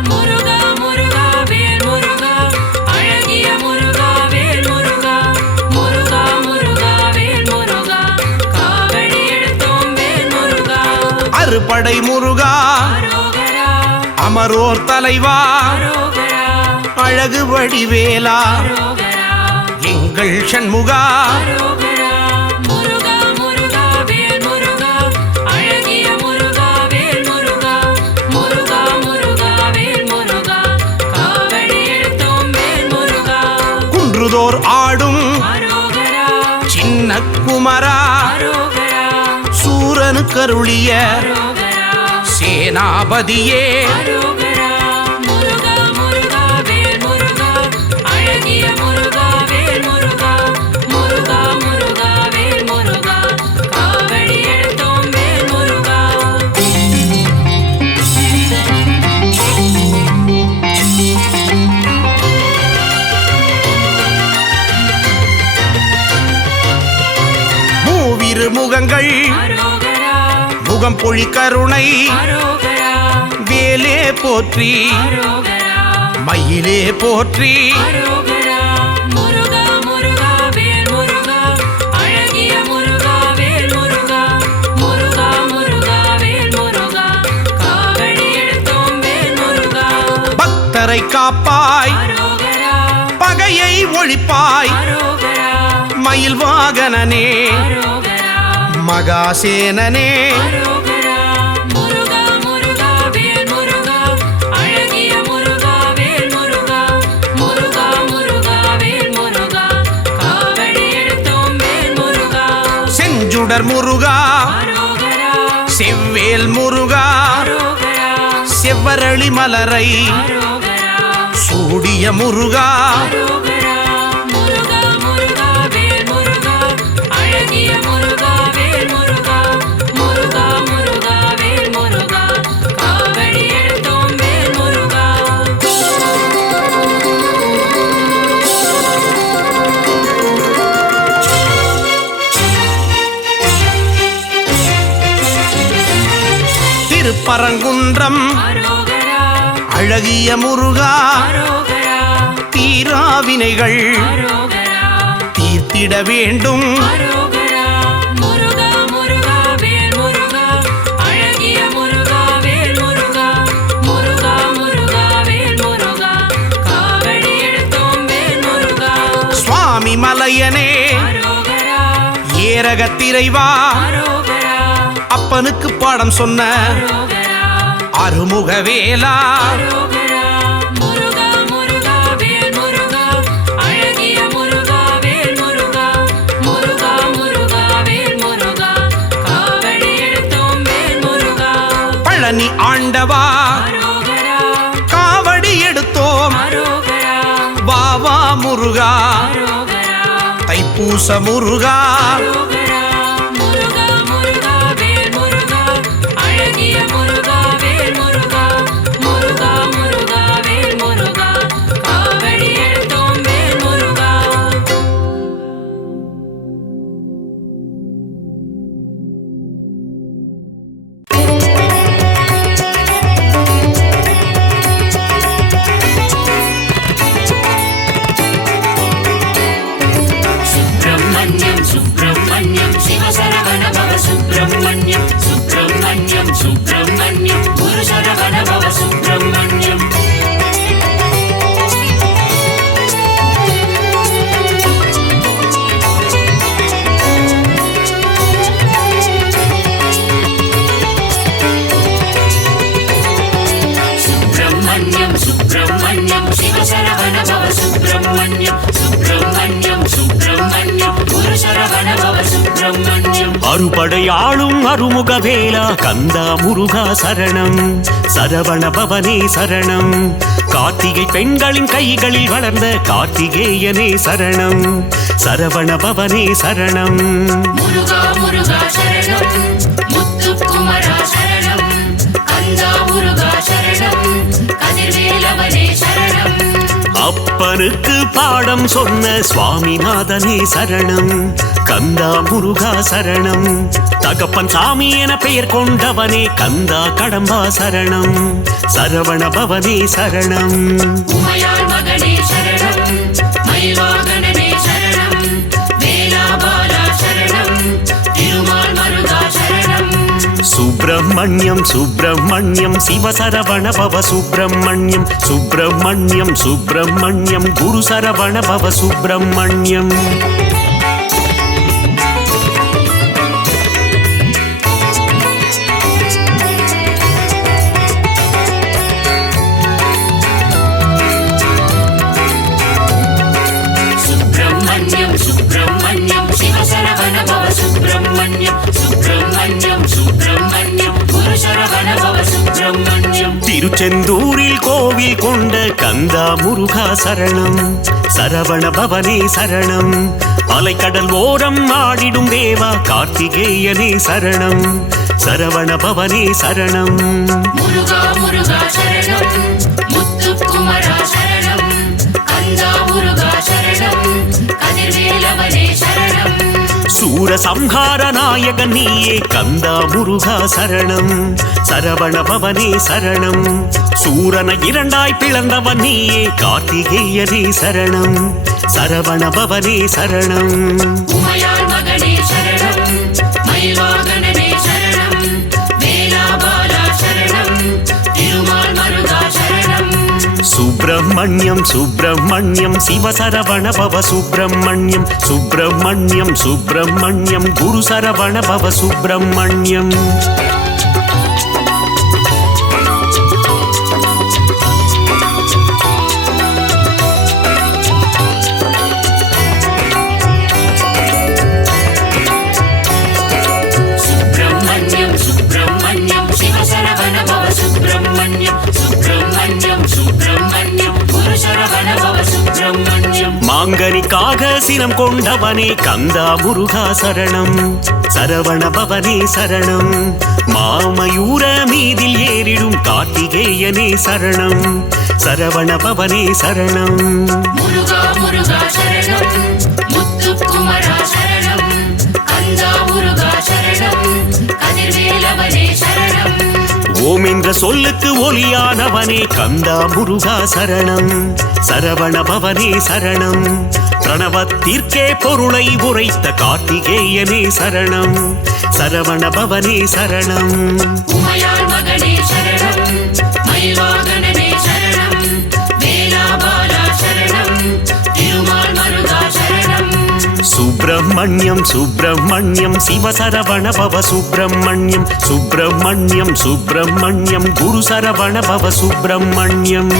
முருகா முருகா வேல் முருகா அழகிய முருகா வேல் முருகா முருகா முருகா வேல் முருகா காவடி எடுத்தோம் வேல் முருகா அறுபடை முருகா அரோகரா அமரோர் தலைவா அரோகரா அழகு வடிவேலா அரோகரா எங்கள் சண்முகா அரோகரா முருகா முருகா வேல் முருகா அழகிய முருகா வேல் முருகா முருகா முருகா வேல் முருகா காவடி எடுத்தோம் வேல் முருகா குன்றுதோர் ஆடும் அரோகரா சின்ன குமரா அரோகரா சூரனு கருளிய அரோகரா சேனாபதியே அரோகரா முருகா முருகா வேல் முருகா அழகிய முருகா வேல் முருகா முருகா முருகா வேல் முருகா காவடி எடுத்தோம் வேல் முருகா மூவிரு முகங்கள் அரோகரா முகம் பொழி கருணை அரோகரா வேலே போற்றி அரோகரா மயிலே போற்றி அரோகரா முருகா முருகா வேல் முருகா அழகிய முருகா வேல் முருகா முருகா முருகா வேல் முருகா காவடி எடுத்தோம் வேல் முருகா பக்தரை காப்பாய் அரோகரா பகையை ஒழிப்பாய் அரோகரா மயில் வாகனனே அரோகரா மகாசேனனே அரோகரா முருகா முருகா வேல் முருகா அழகிய முருகா வேல் முருகா முருகா முருகா வேல் முருகா காவடி எடுத்தோம் வேல் முருகா செஞ்சுடர் முருகா அரோகரா செவ்வேல் முருகா அரோகரா செவ்வரளி மலரை அரோகரா சூடிய முருகா அரோகரா முருகா முருகா வேல் முருகா அழகிய முருகா வேல் முருகா முருகா முருகா வேல் முருகா காவடி மன்றம் அரோகரா அழகிய முருகா அரோகரா தீராவினைகள் அரோகரா தீர்த்திட வேண்டும் அரோகரா முருகா முருகா வேல் முருகா அழகிய முருகா வேல் முருகா முருகா முருகா வேல் முருகா காவடி எடுத்தோம் வேல் முருகா சுவாமி மலையனே அரோகரா ஏரகத்திரைவா அரோகரா அப்பனுக்கு பாடம் சொன்ன அரோகரா அருமுகவேலா அரோகரா முருகா முருகா வேல் முருகா அழகிய முருகா வேல் முருகா முருகா முருகா வேல் முருகா காவடி எடுத்தோம் வேல் முருகா பழனி ஆண்டவா அரோகரா காவடி எடுத்தோம் அரோகரா வா வா முருகா அரோகரா தைப்பூச முருகா அரோகரா முருகா முருகா வேல் முருகா அழகிய முருகா வேல் முருகா முருகா முருகா வேல் முருகா காவடி எடுத்தோம் வேல் முருகா சுப்பிரமணியம் சுப்பிரமணியம் சிவசரவண பவ சுப்பிரமணியம் சுப்பிரமணியம் சுப்பிரமணியம் குரு சரவண பவ சுப்பிரமணியம் சுப்பிரமணியம் சுப்பிரமணியம் சிவசரவண பவ சுப்பிரமணியம் சுப்பிரமணியம் சுப்பிரமணியம் குரு சரவண பவ சுப்பிரமணியம் அறுபடையாளும் அருமுகவேலா கந்தா முருகா சரணம் சரவண பவனே சரணம் கார்த்திகை பெண்களின் கைகளில் வளர்ந்த கார்த்திகேயனே சரணம் சரவண பவனே சரணம் முருகா முருகா சரணம் முத்துக்குமரா சரணம் கந்தா முருகா சரணம் கதிர்வேலவனே சரணம் அப்பனுக்கு பாடம் சொன்ன சுவாமிநாதனே சரணம் கந்தா முருகா சரணம் தகப்பன் சாமி என பெயர் கொண்டவனே கந்தா கடம்பா சரணம் சரவண பவனே சரணம் உமையாள் மகனே சரணம் மயில்வாகனனே சரணம் வேலாபாலா சரணம் திருமால் மருகா சரணம் சுப்பிரமணியம் சுப்பிரமணியம் சிவசரவண பவ சுப்பிரமணியம் சுப்பிரமணியம் சுப்பிரமணியம் குரு சரவண பவ சுப்பிரமணியம் சுப்பிரமணியம் சுப்பிரமணியம் சிவசரவண பவ சுப்பிரமணியம் சுப்பிரமணியம் சுப்பிரமணியம் குரு சரவண பவ சுப்பிரமணியம் திருச்செந்தூரில் கோவில் கொண்ட கந்தா முருகா சரணம் சரவண பவனே சரணம் அலைக்கடல் ஓரம் ஆடிடும் தேவா கார்த்திகேயனே சரணம் சரவண பவனே சரணம் முருகா முருகா சரணம் முத்துக்குமரா சரணம் கந்தா முருகா சரணம் கதிர்வேலவனே சரணம் சூரசம்ஹார நாயகன் நீயே கந்தா முருகா சரணம் சரவண பவனே சரணம் சூரனை இரண்டாய் பிளந்தவன் நீயே கார்த்திகேயனே சரணம் சரவண பவனே சரணம் உமையாள் மகனே சரணம் மயில்வாகனனே சரணம் வேலாபாலா சரணம் திருமால் மருகா சரணம் சுப்பிரமணியம் சுப்பிரமணியம் சிவசரவண பவ சுப்பிரமணியம் சுப்பிரமணியம் சுப்பிரமணியம் குரு சரவண பவ சுப்பிரமணியம் சுப்பிரமணியம் சுப்பிரமணியம் சிவசரவண பவ சுப்பிரமணியம் சுப்பிரமணியம் சுப்பிரமணியம் குரு சரவண பவ சுப்பிரமணியம் மாங்கனிக்காக சினம் கொண்டவனே கந்தா முருகா சரணம் சரவண பவனே சரணம் மாமயூர மீதில் ஏறிடும் கார்த்திகேயனே சரணம் சரவண பவனே சரணம் முருகா முருகா சரணம் முத்துக்குமரா சரணம் கந்தா முருகா சரணம் கதிர்வேலவனே சரணம் ஓம் என்ற சொல்லுக்கு ஒளியானவனே கந்தா முருகா சரணம். சரவண பவனே சரணம். பிரணவத்திற்கே பொருளை உரைத்த கார்த்திகேயனே சரணம். சரவண பவனே சரணம். உமையாள் மகனே சரணம். மயில்வாகனனே சரணம். வேலாபாலா சரணம். திருமால் மருகா சரணம். சுப்பிரமணியம் சுப்பிரமணியம் சிவசரவண பவ சுப்பிரமணியம். சுப்பிரமணியம் சுப்பிரமணியம் குரு சரவண பவ சுப்பிரமணியம்.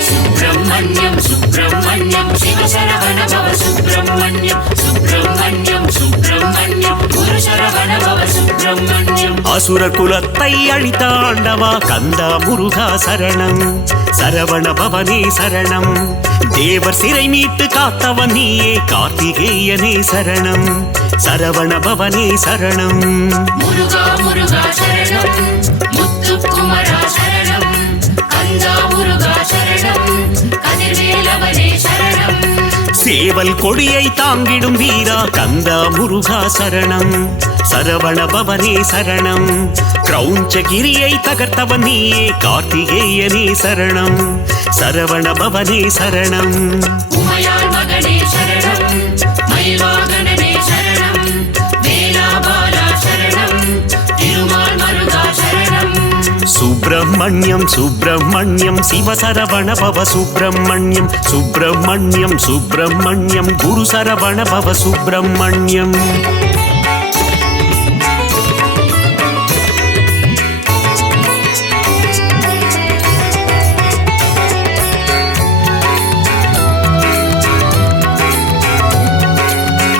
சுப்பிரமணியம் சுப்பிரமணியம் சிவசரவண பவ சுப்பிரமணியம். சுப்பிரமணியம் சுப்பிரமணியம் குரு சரவண பவ சுப்பிரமணியம். அசுர குலத்தை அழித்த ஆண்டவா கந்தா முருகா சரணம். சரவண பவனே சரணம். தேவர் சிறை மீட்டு காத்தவன் நீயே கார்த்திகேயனே சரணம். சரவண பவனே சரணம். முருகா முருகா சரணம். முத்துக்குமரா சரணம். கந்தா முருகா சரணம். கதிர்வேலவனே சரணம். சேவல் கொடியை தாங்கிடும் வீரா கந்தா முருகா சரணம். சரவண பவனே சரணம். கிரௌஞ்சகிரியை தகர்த்தவன் நீயே கார்த்திகேயனே சரணம். சரவண பவனே சரணம். உமையாள் மகனே சரணம். மயில்வாகனனே சரணம். வேலாபாலா சரணம். திருமால் மருகா சரணம். சுப்பிரமணியம் சுப்பிரமணியம் சிவசரவண பவ சுப்பிரமணியம். சுப்பிரமணியம் சுப்பிரமணியம் குரு சரவண பவ சுப்பிரமணியம்.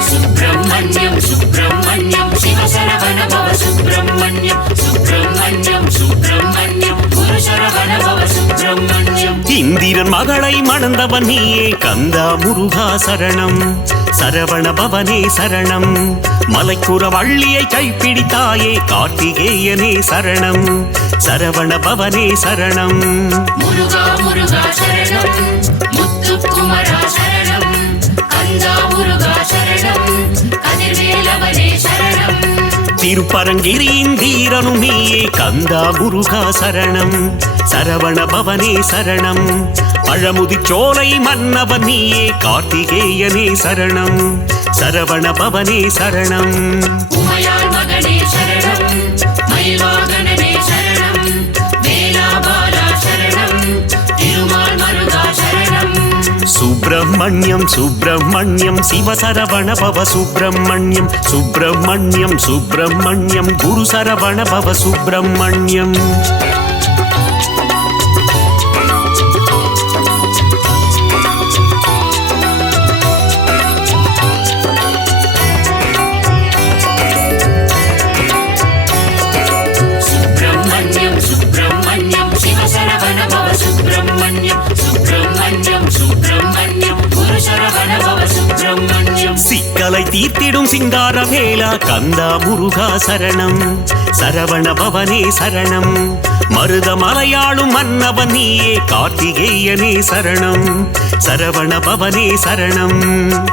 சுப்பிரமணியம் சுப்பிரமணியம் சிவசரவண பவ சுப்பிரமணியம். சுப்பிரமணியம் சுப்பிரமணியம் குரு சரவண பவ சுப்பிரமணியம். இந்திரன் மகளை மணந்தவன் நீயே கந்தா முருகா சரணம். சரவண பவனே சரணம். மலைக்குற வள்ளியை கைப்பிடித்தாயே கார்த்திகேயனே சரணம். சரவண பவனே சரணம். முருகா முருகா சரணம். முத்துக்குமரா சரணம். கந்தா முருகா சரணம். கதிர்வேலவனே சரணம். திருப்பரங்கிரியின் தீரனும் நீயே கந்தா முருகா சரணம். சரவண பவனே சரணம். பழமுதிச்சோலை மன்னவன் நீயே கார்த்திகேயனே சரணம். சரவண பவனே சரணம். உமையாள் மகனே சரணம். மயில்வாகனனே சரணம். வேலாபாலா சரணம். திருமால் மருகா சரணம். சுப்பிரமணியம் சுப்பிரமணியம் சிவசரவண பவ சுப்பிரமணியம். சுப்பிரமணியம் சுப்பிரமணியம் குரு சரவண பவ சுப்பிரமணியம். சுப்பிரமணியம் சுப்பிரமணியம் சிவசரவண பவ சுப்பிரமணியம். சுப்பிரமணியம் சுப்பிரமணியம் குரு சரவண பவ சுப்பிரமணியம். சிக்கலை தீர்த்திடும் சிங்கார வேலா கந்தா முருகா சரணம். சரவண பவனே சரணம். மருத மலையாளும் மன்னவன் நீயே கார்த்திகேயனே சரணம். சரவண பவனே சரணம்.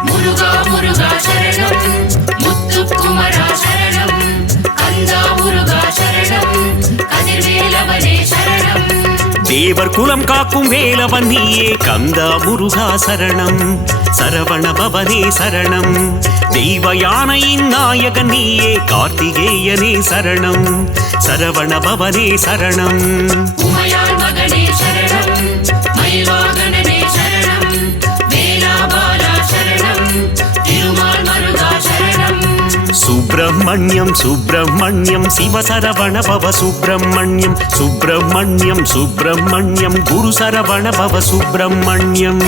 முருகா முருகா சரணம். முத்துக்குமரா சரணம். கந்தா முருகா சரணம். கதிர்வேலவனே சரணம். தேவர் குலம் காக்கும் வேலவன் நீயே கந்தா முருகா சரணம். சரவண பவனே சரணம். தெய்வ யானையின் நாயகன் நீயே கார்த்திகேயனே சரணம். சரவண பவனே சரணம். உமையாள் மகனே சரணம். மயில்வாகனனே சரணம். வேலாபாலா சரணம். திருமால் மருகா சரணம். சுப்பிரமணியம் சுப்பிரமணியம் சிவசரவண பவ சுப்பிரமணியம். சுப்பிரமணியம் சுப்பிரமணியம் குரு சரவண பவ சுப்பிரமணியம்.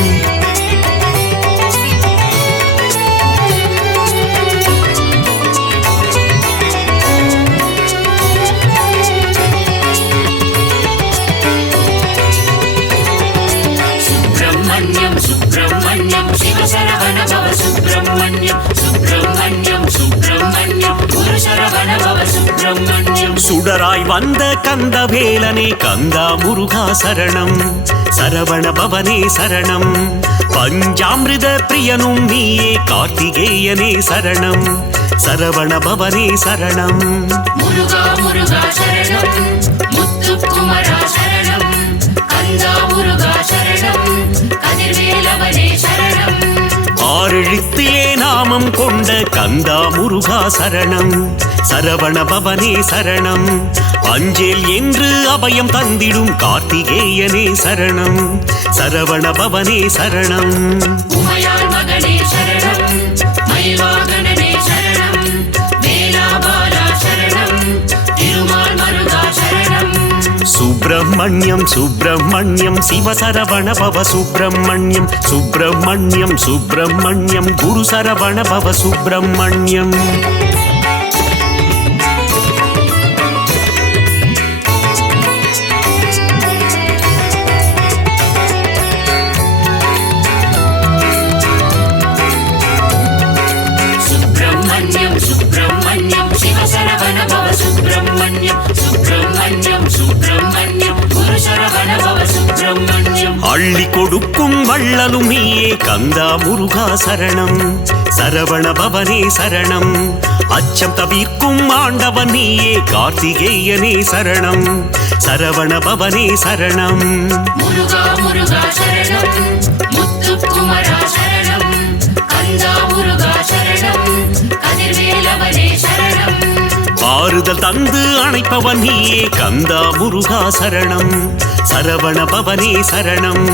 சுப்பிரமணியம் சுப்பிரமணியம் சிவசரவண பவ சுப்பிரமணியம் சுப்பிரமணியம் சுப்பிரமணியம் குரு சரவண பவ சுப்பிரமணியம் சுடராய் வந்த கந்தவேலனே கந்தா முருகா சரணம் சரவண பவனே சரணம் பஞ்சாமிருத பிரியனும் நீயே கார்த்திகேயனே சரணம் சரவண பவனே சரணம் முருகா முருகா சரணம் முத்துக்குமரா சரணம் கந்தா முருகா சரணம் கதிர்வேலவனே சரணம் ஆறெழுத்திலே நாமம் கொண்ட கந்தா முருகா சரணம் சரவண பவனே சரணம் அஞ்சேல் என்று அபயம் தந்திடும் கார்த்திகேயனே சரணம் சரவண பவனே சரணம் உமையாள் மகனே சரணம் மயில்வாகனனே சரணம் வேலாபாலா சரணம் திருமால் மருகா சரணம் சுப்பிரமணியம் சுப்பிரமணியம் சிவசரவண பவ சுப்பிரமணியம் சுப்பிரமணியம் சுப்பிரமணியம் குரு சரவண பவ சுப்பிரமணியம் சுப்பிரமணியம் சுப்பிரமணியம் சிவசரவண பவ சுப்பிரமணியம் சுப்பிரமணியம் சுப்பிரமணியம் குரு சரவண பவ சுப்பிரமணியம் அள்ளி கொடுக்கும் வள்ளலும் நீயே கந்தா முருகா சரணம் சரவண பவனே சரணம் அச்சம் தவிர்க்கும் ஆண்டவன் நீயே கார்த்திகேயனே சரணம் சரவண பவனே சரணம் முருகா முருகா சரணம் முத்துக்குமரா சரணம் கந்தா முருகா சரணம் கதிர்வேலவனே சரணம் ஆறுதல் தந்து அணைப்பவன் நீயே கந்தா முருகா சரணம் சரவண பவனே சரணம்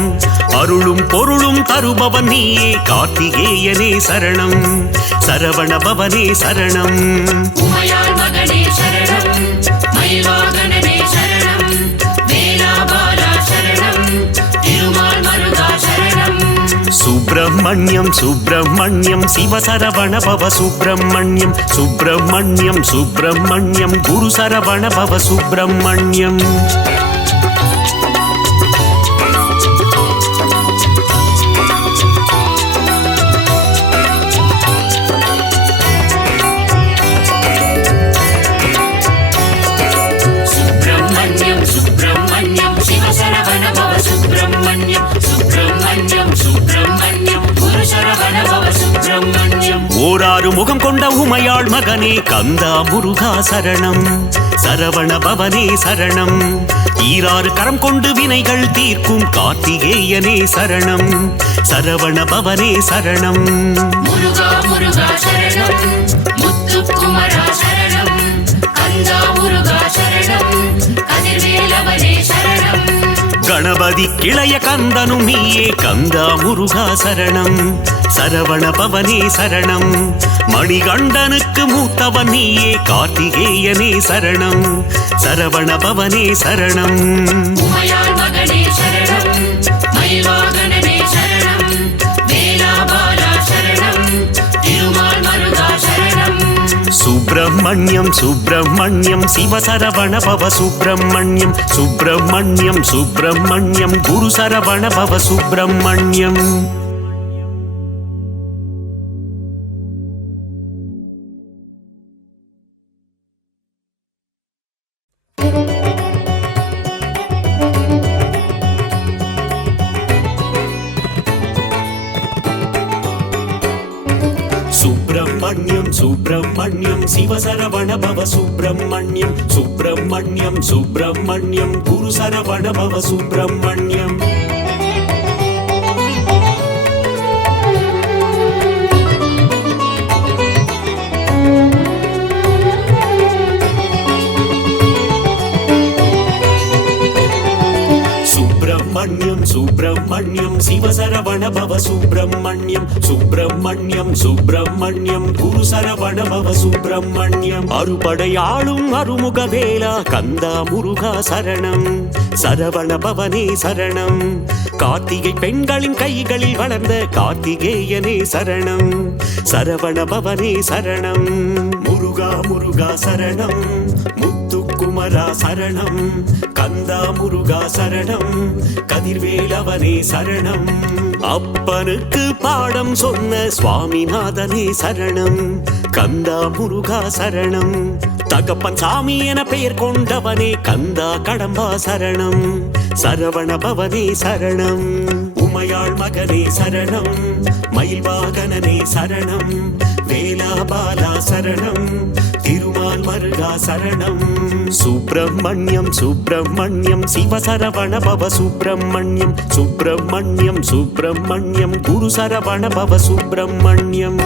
அருளும் பொருளும் தருபவன் நீயே கார்த்திகேயனே சரணம் சரவண பவனே சரணம் உமையாள் மகனே சரணம் மயில்வாகனனே சரணம் வேலாபாலா சரணம் திருமால் மருகா சரணம் சுப்பிரமணியம் சுப்பிரமணியம் சிவசரவண பவ சுப்பிரமணியம் சுப்பிரமணியம் சுப்பிரமணியம் குரு சரவண பவ சுப்பிரமணியம் சுப்பிரமணியம் சுப்பிரமணியம் சிவசரவண பவ சுப்பிரமணியம் சுப்பிரமணியம் சுப்பிரமணியம் குரு சரவண பவ சுப்பிரமணியம் ஓராறு முகம் கொண்ட உமையாள் மகனே கந்தா முருகா சரணம் சரவண பவனே சரணம் ஈராறு கரம் கொண்டு வினைகள் தீர்க்கும் கார்த்திகேயனே சரணம் சரவண பவனே சரணம் முருகா முருகா சரணம் முத்துக்குமரா சரணம் கந்தா முருகா சரணம் கதிர்வேலவனே சரணம் கணபதி கிளைய கந்தனும் நீயே கந்தா முருகா சரணம் சரவண பவனே சரணம் மணிகண்டனுக்கு மூத்தவன் நீயே கார்த்திகேயனே சரணம் சரவண பவனே சரணம் உமையாள் மகனே சரணம் மயில்வாகனனே சரணம் வேலாபாலா சரணம் திருமால் மருகா சரணம் சுப்பிரமணியம் சுப்பிரமணியம் சிவசரவண பவ சுப்பிரமணியம் சுப்பிரமணியம் சுப்பிரமணியம் குரு சரவண பவ சுப்பிரமணியம் சுப்பிரமணியம் சுப்பிரமணியம் சிவசரவண பவ சுப்பிரமணியம் சுப்பிரமணியம் சுப்பிரமணியம் குரு சரவண பவ சுப்பிரமணியம் சுப்பிரமணியம் சுப்பிரமணியம் சிவசரவண பவ சுப்பிரமணியம் சுப்பிரமணியம் சுப்பிரமணியம் குரு சரவண பவ சுப்பிரமணியம் அறுபடையாளும் அருமுக வேலா கந்தா முருகா சரணம் சரவண பவனே சரணம் கார்த்திகை பெண்களின் கைகளில் வளர்ந்த கார்த்திகேயனே சரணம் சரவண பவனே சரணம் முருகா முருகா சரணம் முத்துக்குமரா முத்துக்குமரா சரணம், கந்தா முருகா சரணம், கதிர்வேலவனே சரணம். அப்பனுக்கு பாடம் சொன்ன சுவாமிநாதனே சரணம், கந்தா முருகா சரணம். தகப்பன் சாமி என பெயர் கொண்டவனே கந்தா கடம்பா சரணம், சரவண பவனே சரணம். உமையாள் மகனே சரணம், மயில் வாகனனே சரணம், வேலாபாலா சரணம், திருமால் மருகா சரணம். சுப்பிரமணியம் சுப்பிரமணியம் சிவசரவண பவ சுப்பிரமணியம், சுப்பிரமணியம் சுப்பிரமணியம் குரு சரவண பவ சுப்பிரமணியம்.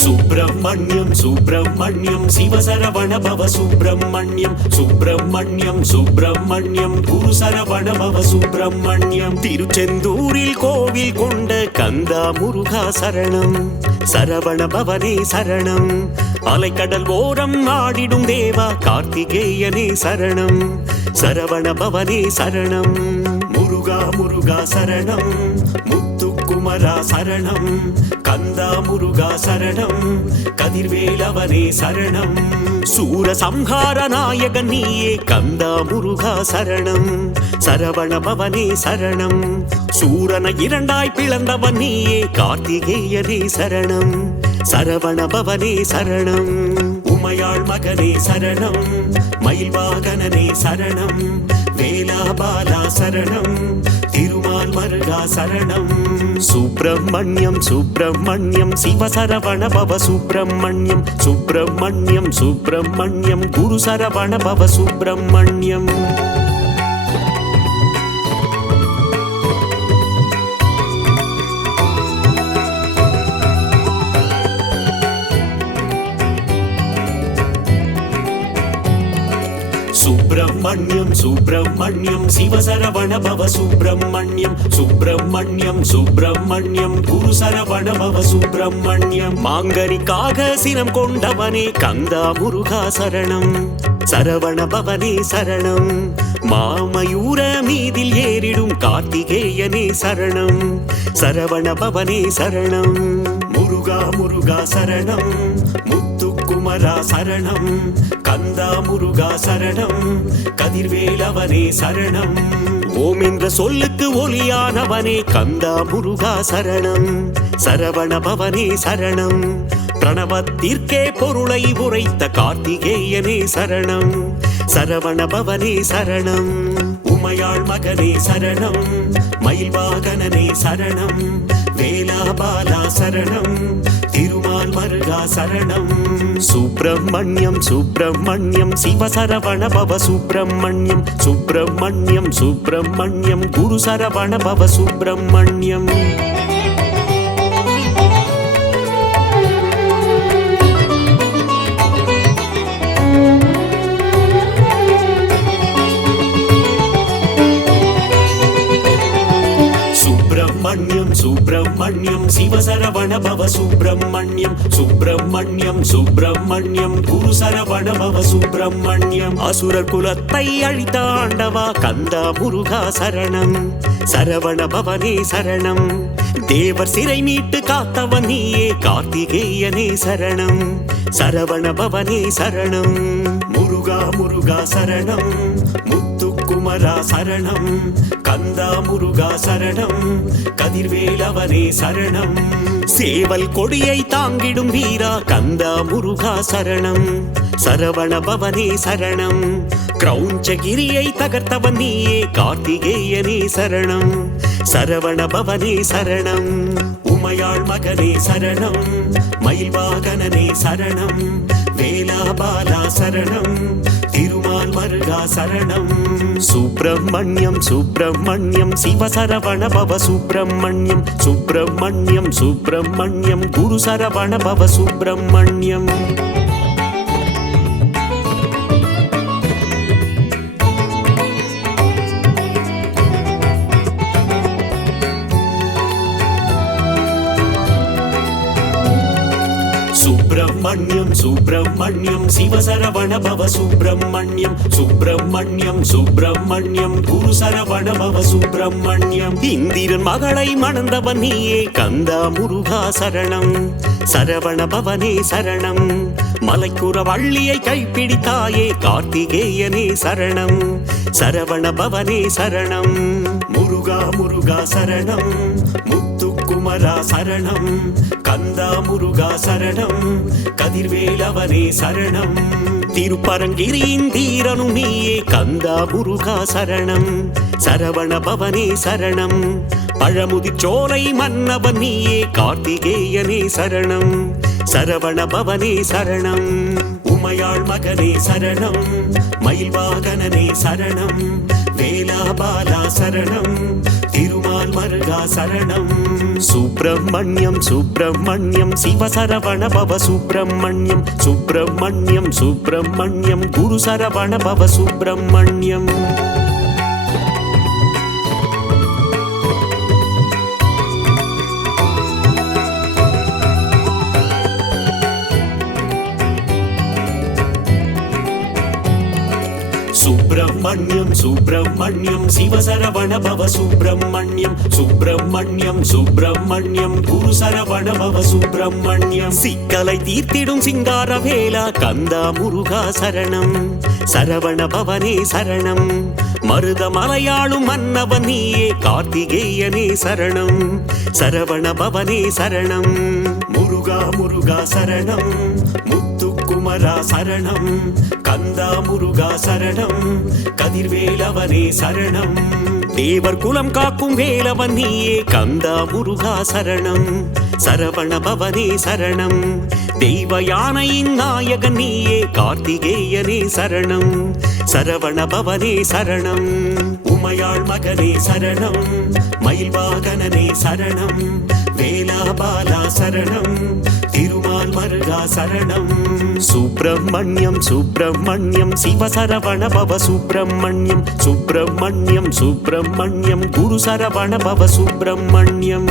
சுப்பிரமணியம் சுப்பிரமணியம் சிவசரவண பவ சுப்பிரமணியம், சுப்பிரமணியம் சுப்பிரமணியம் குரு சரவண பவ சுப்பிரமணியம். திருச்செந்தூரில் கோவில் கொண்ட கந்தா முருகா சரணம், சரவண பவனே சரணம். அலைக்கடல் ஓரம் ஆடிடும் தேவா கார்த்திகேயனே சரணம், சரவண பவனே சரணம். முருகா முருகா சரணம், முத்துக்குமரா சரணம், கந்தா முருகா சரணம், கதிர்வேலவனே சரணம். சூரசம்ஹார நாயகன் நீயே கந்தா முருகா சரணம், சரவண பவனே சரணம். சூரனை இரண்டாய் பிளந்தவன் நீயே கார்த்திகேயனே சரணம், சரவண பவனே சரணம். உமையாள் மகனே சரணம், மயில் வாகனனே சரணம், வேலாபாலா சரணம், திருமால் மருகா சரணம். சுப்பிரமணியம் சுப்பிரமணியம் சிவசரவண பவ சுப்பிரமணியம், சுப்பிரமணியம் சுப்பிரமணியம் குரு சரவண பவ சுப்பிரமணியம். சுப்பிரமணியம் சுப்பிரமணியம் சிவசரவண பவ சுப்பிரமணியம், சுப்பிரமணியம் சுப்பிரமணியம் குரு சரவண பவ சுப்பிரமணியம். மாங்கரிக்காக சினம் கொண்டவனே கந்தா முருகா சரணம், சரவண பவனே சரணம். மாமயூர மீதில் ஏறிடும் கார்த்திகேயனே சரணம், சரவண பவனே சரணம். முருகா முருகா சரணம், முத்துக்குமரா சரணம், கந்தா முருகா சரணம், கதிர்வேலவனே சரணம். ஓம் என்ற சொல்லுக்கு ஒளியானவனே கந்தா முருகா சரணம், சரவண பவனே சரணம். பிரணவத்திற்கே பொருளை உரைத்த கார்த்திகேயனே சரணம், சரவண பவனே சரணம். உமையாள் மகனே சரணம், மயில் வாகனனே சரணம், வேலாபாலா சரணம், திருமால் மருகா சரணம். சுப்பிரமணியம் சுப்பிரமணியம் சிவசரவண பவ சுப்பிரமணியம், சுப்பிரமணியம் சுப்பிரமணியம் குரு சரவண பவ சுப்பிரமணியம். சுப்பிரமணியம் சுப்பிரமணியம் சிவசரவண பவ சுப்பிரமணியம், சுப்பிரமணியம் சுப்பிரமணியம் குரு சரவண பவ சுப்பிரமணியம். அசுரர் குலத்தை அழித்த ஆண்டவா கந்தா முருகா சரணம், சரவண பவனே சரணம். தேவர் சிறை மீட்டு காத்தவன் நீயே கார்த்திகேயனே சரணம், சரவண பவனே சரணம். முருகா முருகா சரணம், முத்துக்குமரா சரணம், கந்தா முருகா சரணம், கதிர்வேலவனே சரணம். சேவல் கொடியை தாங்கிடும் வீரா கந்தா முருகா சரணம், சரவண பவனே சரணம். கிரௌஞ்சகிரியை தகர்த்தவன் நீயே கார்த்திகேயனே சரணம், சரவண பவனே சரணம். உமையாள் மகனே சரணம், மயில் வாகனனே சரணம், வேலாபாலா சரணம், திருமால் மருகா சரணம். சுப்பிரமணியம் சுப்பிரமணியம் சிவசரவண பவ சுப்பிரமணியம், சுப்பிரமணியம் சுப்பிரமணியம் குரு சரவண பவ சுப்பிரமணியம். சுப்பிரமணியம் சுப்பிரமணியம் சிவசரவண பவ சுப்பிரமணியம் சுப்பிரமணியம் சுப்பிரமணியம் குரு சரவண பவ சுப்பிரமணியம் இந்திரன் மகளை மணந்தவன் நீயே கந்தா முருகா சரணம் சரவண பவனே சரணம் மலைக்குற வள்ளியை கைப்பிடித்தாயே கார்த்திகேயனே சரணம் சரவண பவனே சரணம் முருகா முருகா சரணம் முத்துக்குமரா சரணம் கந்தா முருகா சரணம் கதிர்வேலவனே சரணம் திருப்பரங்கிரியின் தீரனும் நீயே கந்தா முருகா சரணம் சரவண பவனே சரணம் பழமுதிர்ச்சோலை மன்னவன் நீயே கார்த்திகேயனே சரணம் சரவண பவனே சரணம் உமையாள் மகனே சரணம் மயில்வாகனனே சரணம் வேலாபாலா சரணம் திருமால் மருகா சரணம் சுப்பிரமணியம் சுப்பிரமணியம் சிவசரவண பவ சுப்பிரமணியம் சுப்பிரமணியம் சுப்பிரமணியம் குரு சரவண பவ சுப்பிரமணியம் சுப்பிரமணியம் சுப்பிரமணியம் சிவசரவண பவ சுப்பிரமணியம் சுப்பிரமணியம் சுப்பிரமணியம் குரு சரவண பவ சுப்பிரமணியம் சிக்கலை தீர்த்திடும் சிங்கார வேலா கந்தா முருகா சரணம் சரவண பவனே சரணம் மருத மலையாளும் மன்னவன் நீயே கார்த்திகேயனே சரணம் சரவண பவனே சரணம் முருகா முருகா சரணம் முத்துக்குமரா சரணம் கந்தா முருகா சரணம் கதிர்வேலவனே சரணம் தேவர் குலம் காக்கும் வேலவன் நீயே கந்தா முருகா சரணம் சரவண பவனே சரணம் தெய்வ யானையின் நாயகன் நீயே கார்த்திகேயனே சரணம் சரவண பவனே சரணம் உமையாள் மகனே சரணம் மயில்வாகனனே சரணம் வேலாபாலா சரணம் திருமால் மருகா சரணம் சுப்பிரமணியம் சுப்பிரமணியம் சிவசரவண பவ சுப்பிரமணியம் சுப்பிரமணியம் சுப்பிரமணியம் குரு சரவண பவ சுப்பிரமணியம்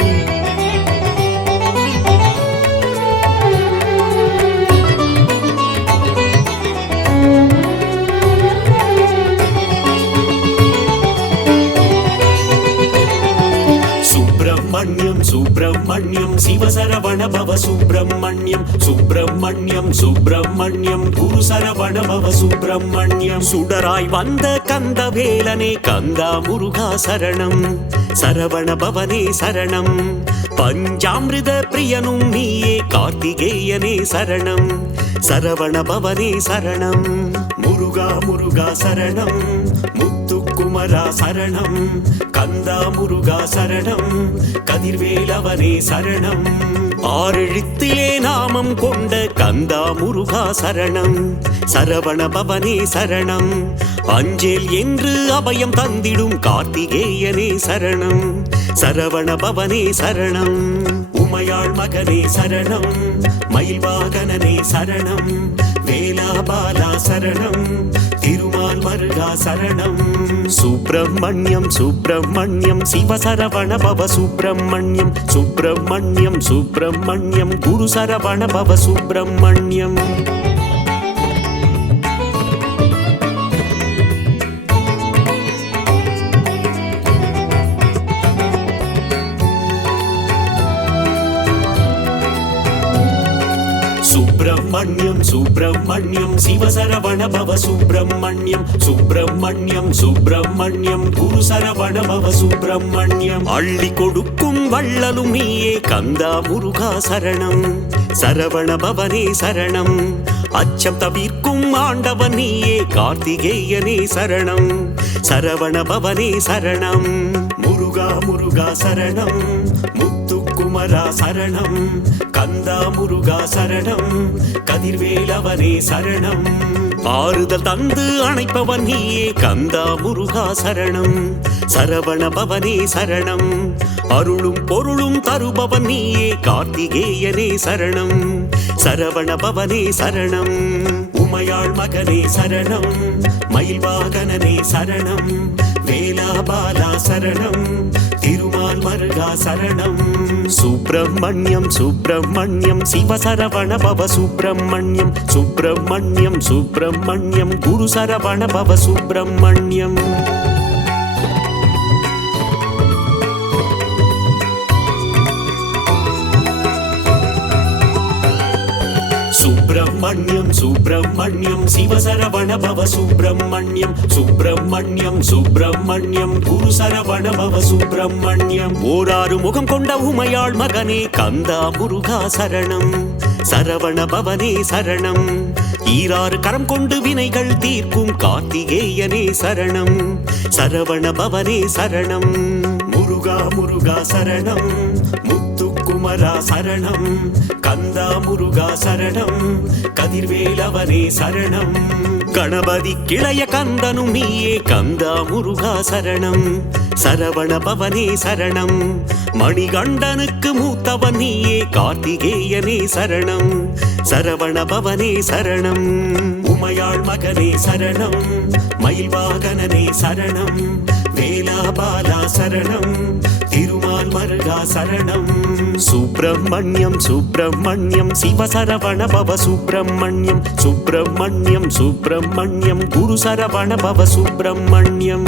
சுப்பிரமணியம் சுப்பிரமணியம் சிவசரவண பவ சுப்பிரமணியம் சுப்பிரமணியம் சுப்பிரமணியம் குரு சரவண பவ சுப்பிரமணியம் சுடராய் வந்த கந்த வேலனே கந்தா முருகா சரணம் சரவண பவனே சரணம் பஞ்சாமிருத பிரியனும் நீயே கார்த்திகேயனே சரணம் சரவண பவனே சரணம் முருகா முருகா சரணம் முத்துக்குமரா சரணம் கந்தா முருகா சரணம் கதிர்வேலவனே சரணம் ஆறெழுத்திலே நாமம் கொண்ட கந்தா முருகா சரணம் சரவண பவனே சரணம் அஞ்சேல் என்று அபயம் தந்திடும் கார்த்திகேயனே சரணம் சரவண பவனே சரணம் உமையாள் மகனே சரணம் மயில்வாகனனே சரணம் வேலாபாலா சரணம் திருமால் மருகா சரணம் சுப்பிரமணியம் சுப்பிரமணியம் சிவசரவண பவ சுப்பிரமணியம் சுப்பிரமணியம் சுப்பிரமணியம் குரு சரவண பவ சுப்பிரமணியம் சுப்பிரமணியம் சுப்பிரமணியம் சிவசரவண பவ சுப்பிரமணியம் சுப்பிரமணியம் சுப்பிரமணியம் குரு சரவண பவ சுப்பிரமணியம் அள்ளி கொடுக்கும் வள்ளலும் நீயே கந்தா முருகா சரணம் சரவண பவனே சரணம் அச்சம் தவிர்க்கும் ஆண்டவன் நீயே கார்த்திகேயனே சரணம் சரவண பவனே சரணம் முருகா முருகா சரணம் முத்துக்குமரா சரணம் கந்தா முருகா சரணம் கதிர்வேலவனே சரணம் ஆறுதல் தந்து அணைப்பவன் நீயே கந்தா முருகா சரணம் சரவண பவனே சரணம் அருளும் பொருளும் தருபவன் நீயே கார்த்திகேயனே சரணம் சரவண பவனே சரணம் உமையாள் மகனே சரணம் மயில்வாகனனே சரணம் வேலாபாலா சரணம் திருமால் மருகா சரணம் சுப்பிரமணியம் சுப்பிரமணியம் சிவசரவண பவ சுப்பிரமணியம் சுப்பிரமணியம் சுப்பிரமணியம் குரு சரவண பவ சுப்பிரமணியம் சுப்பிரமணியம் சுப்பிரமணியம் சிவசரவண பவ சுப்பிரமணியம் சுப்பிரமணியம் சுப்பிரமணியம் குரு சரவண பவ சுப்பிரமணியம் ஓராறு முகம் கொண்ட உமையாள் மகனே கந்தா முருகா சரணம் சரவண பவனே சரணம் ஈராறு கரம் கொண்டு வினைகள் தீர்க்கும் கார்த்திகேயனே சரணம் சரவண பவனே சரணம் முருகா முருகா சரணம் முத்துக்குமரா சரணம் கந்தா முருகா சரணம் கதிர்வேலவனே சரணம் கணபதி கிளைய கந்தனும் நீயே கந்தா முருகா சரணம் சரவண பவனே சரணம் மணிகண்டனுக்கு மூத்தவன் நீயே கார்த்திகேயனே சரணம் சரவண பவனே சரணம் உமையாள் மகனே சரணம் மயில்வாகனனே சரணம் வேலாபாலா சரணம் திருமால் மருகா சரணம் சுப்பிரமணியம் சுப்பிரமணியம் சிவசரவண பவ சுப்பிரமணியம் சுப்பிரமணியம் சுப்பிரமணியம் குரு சரவண பவ சுப்பிரமணியம்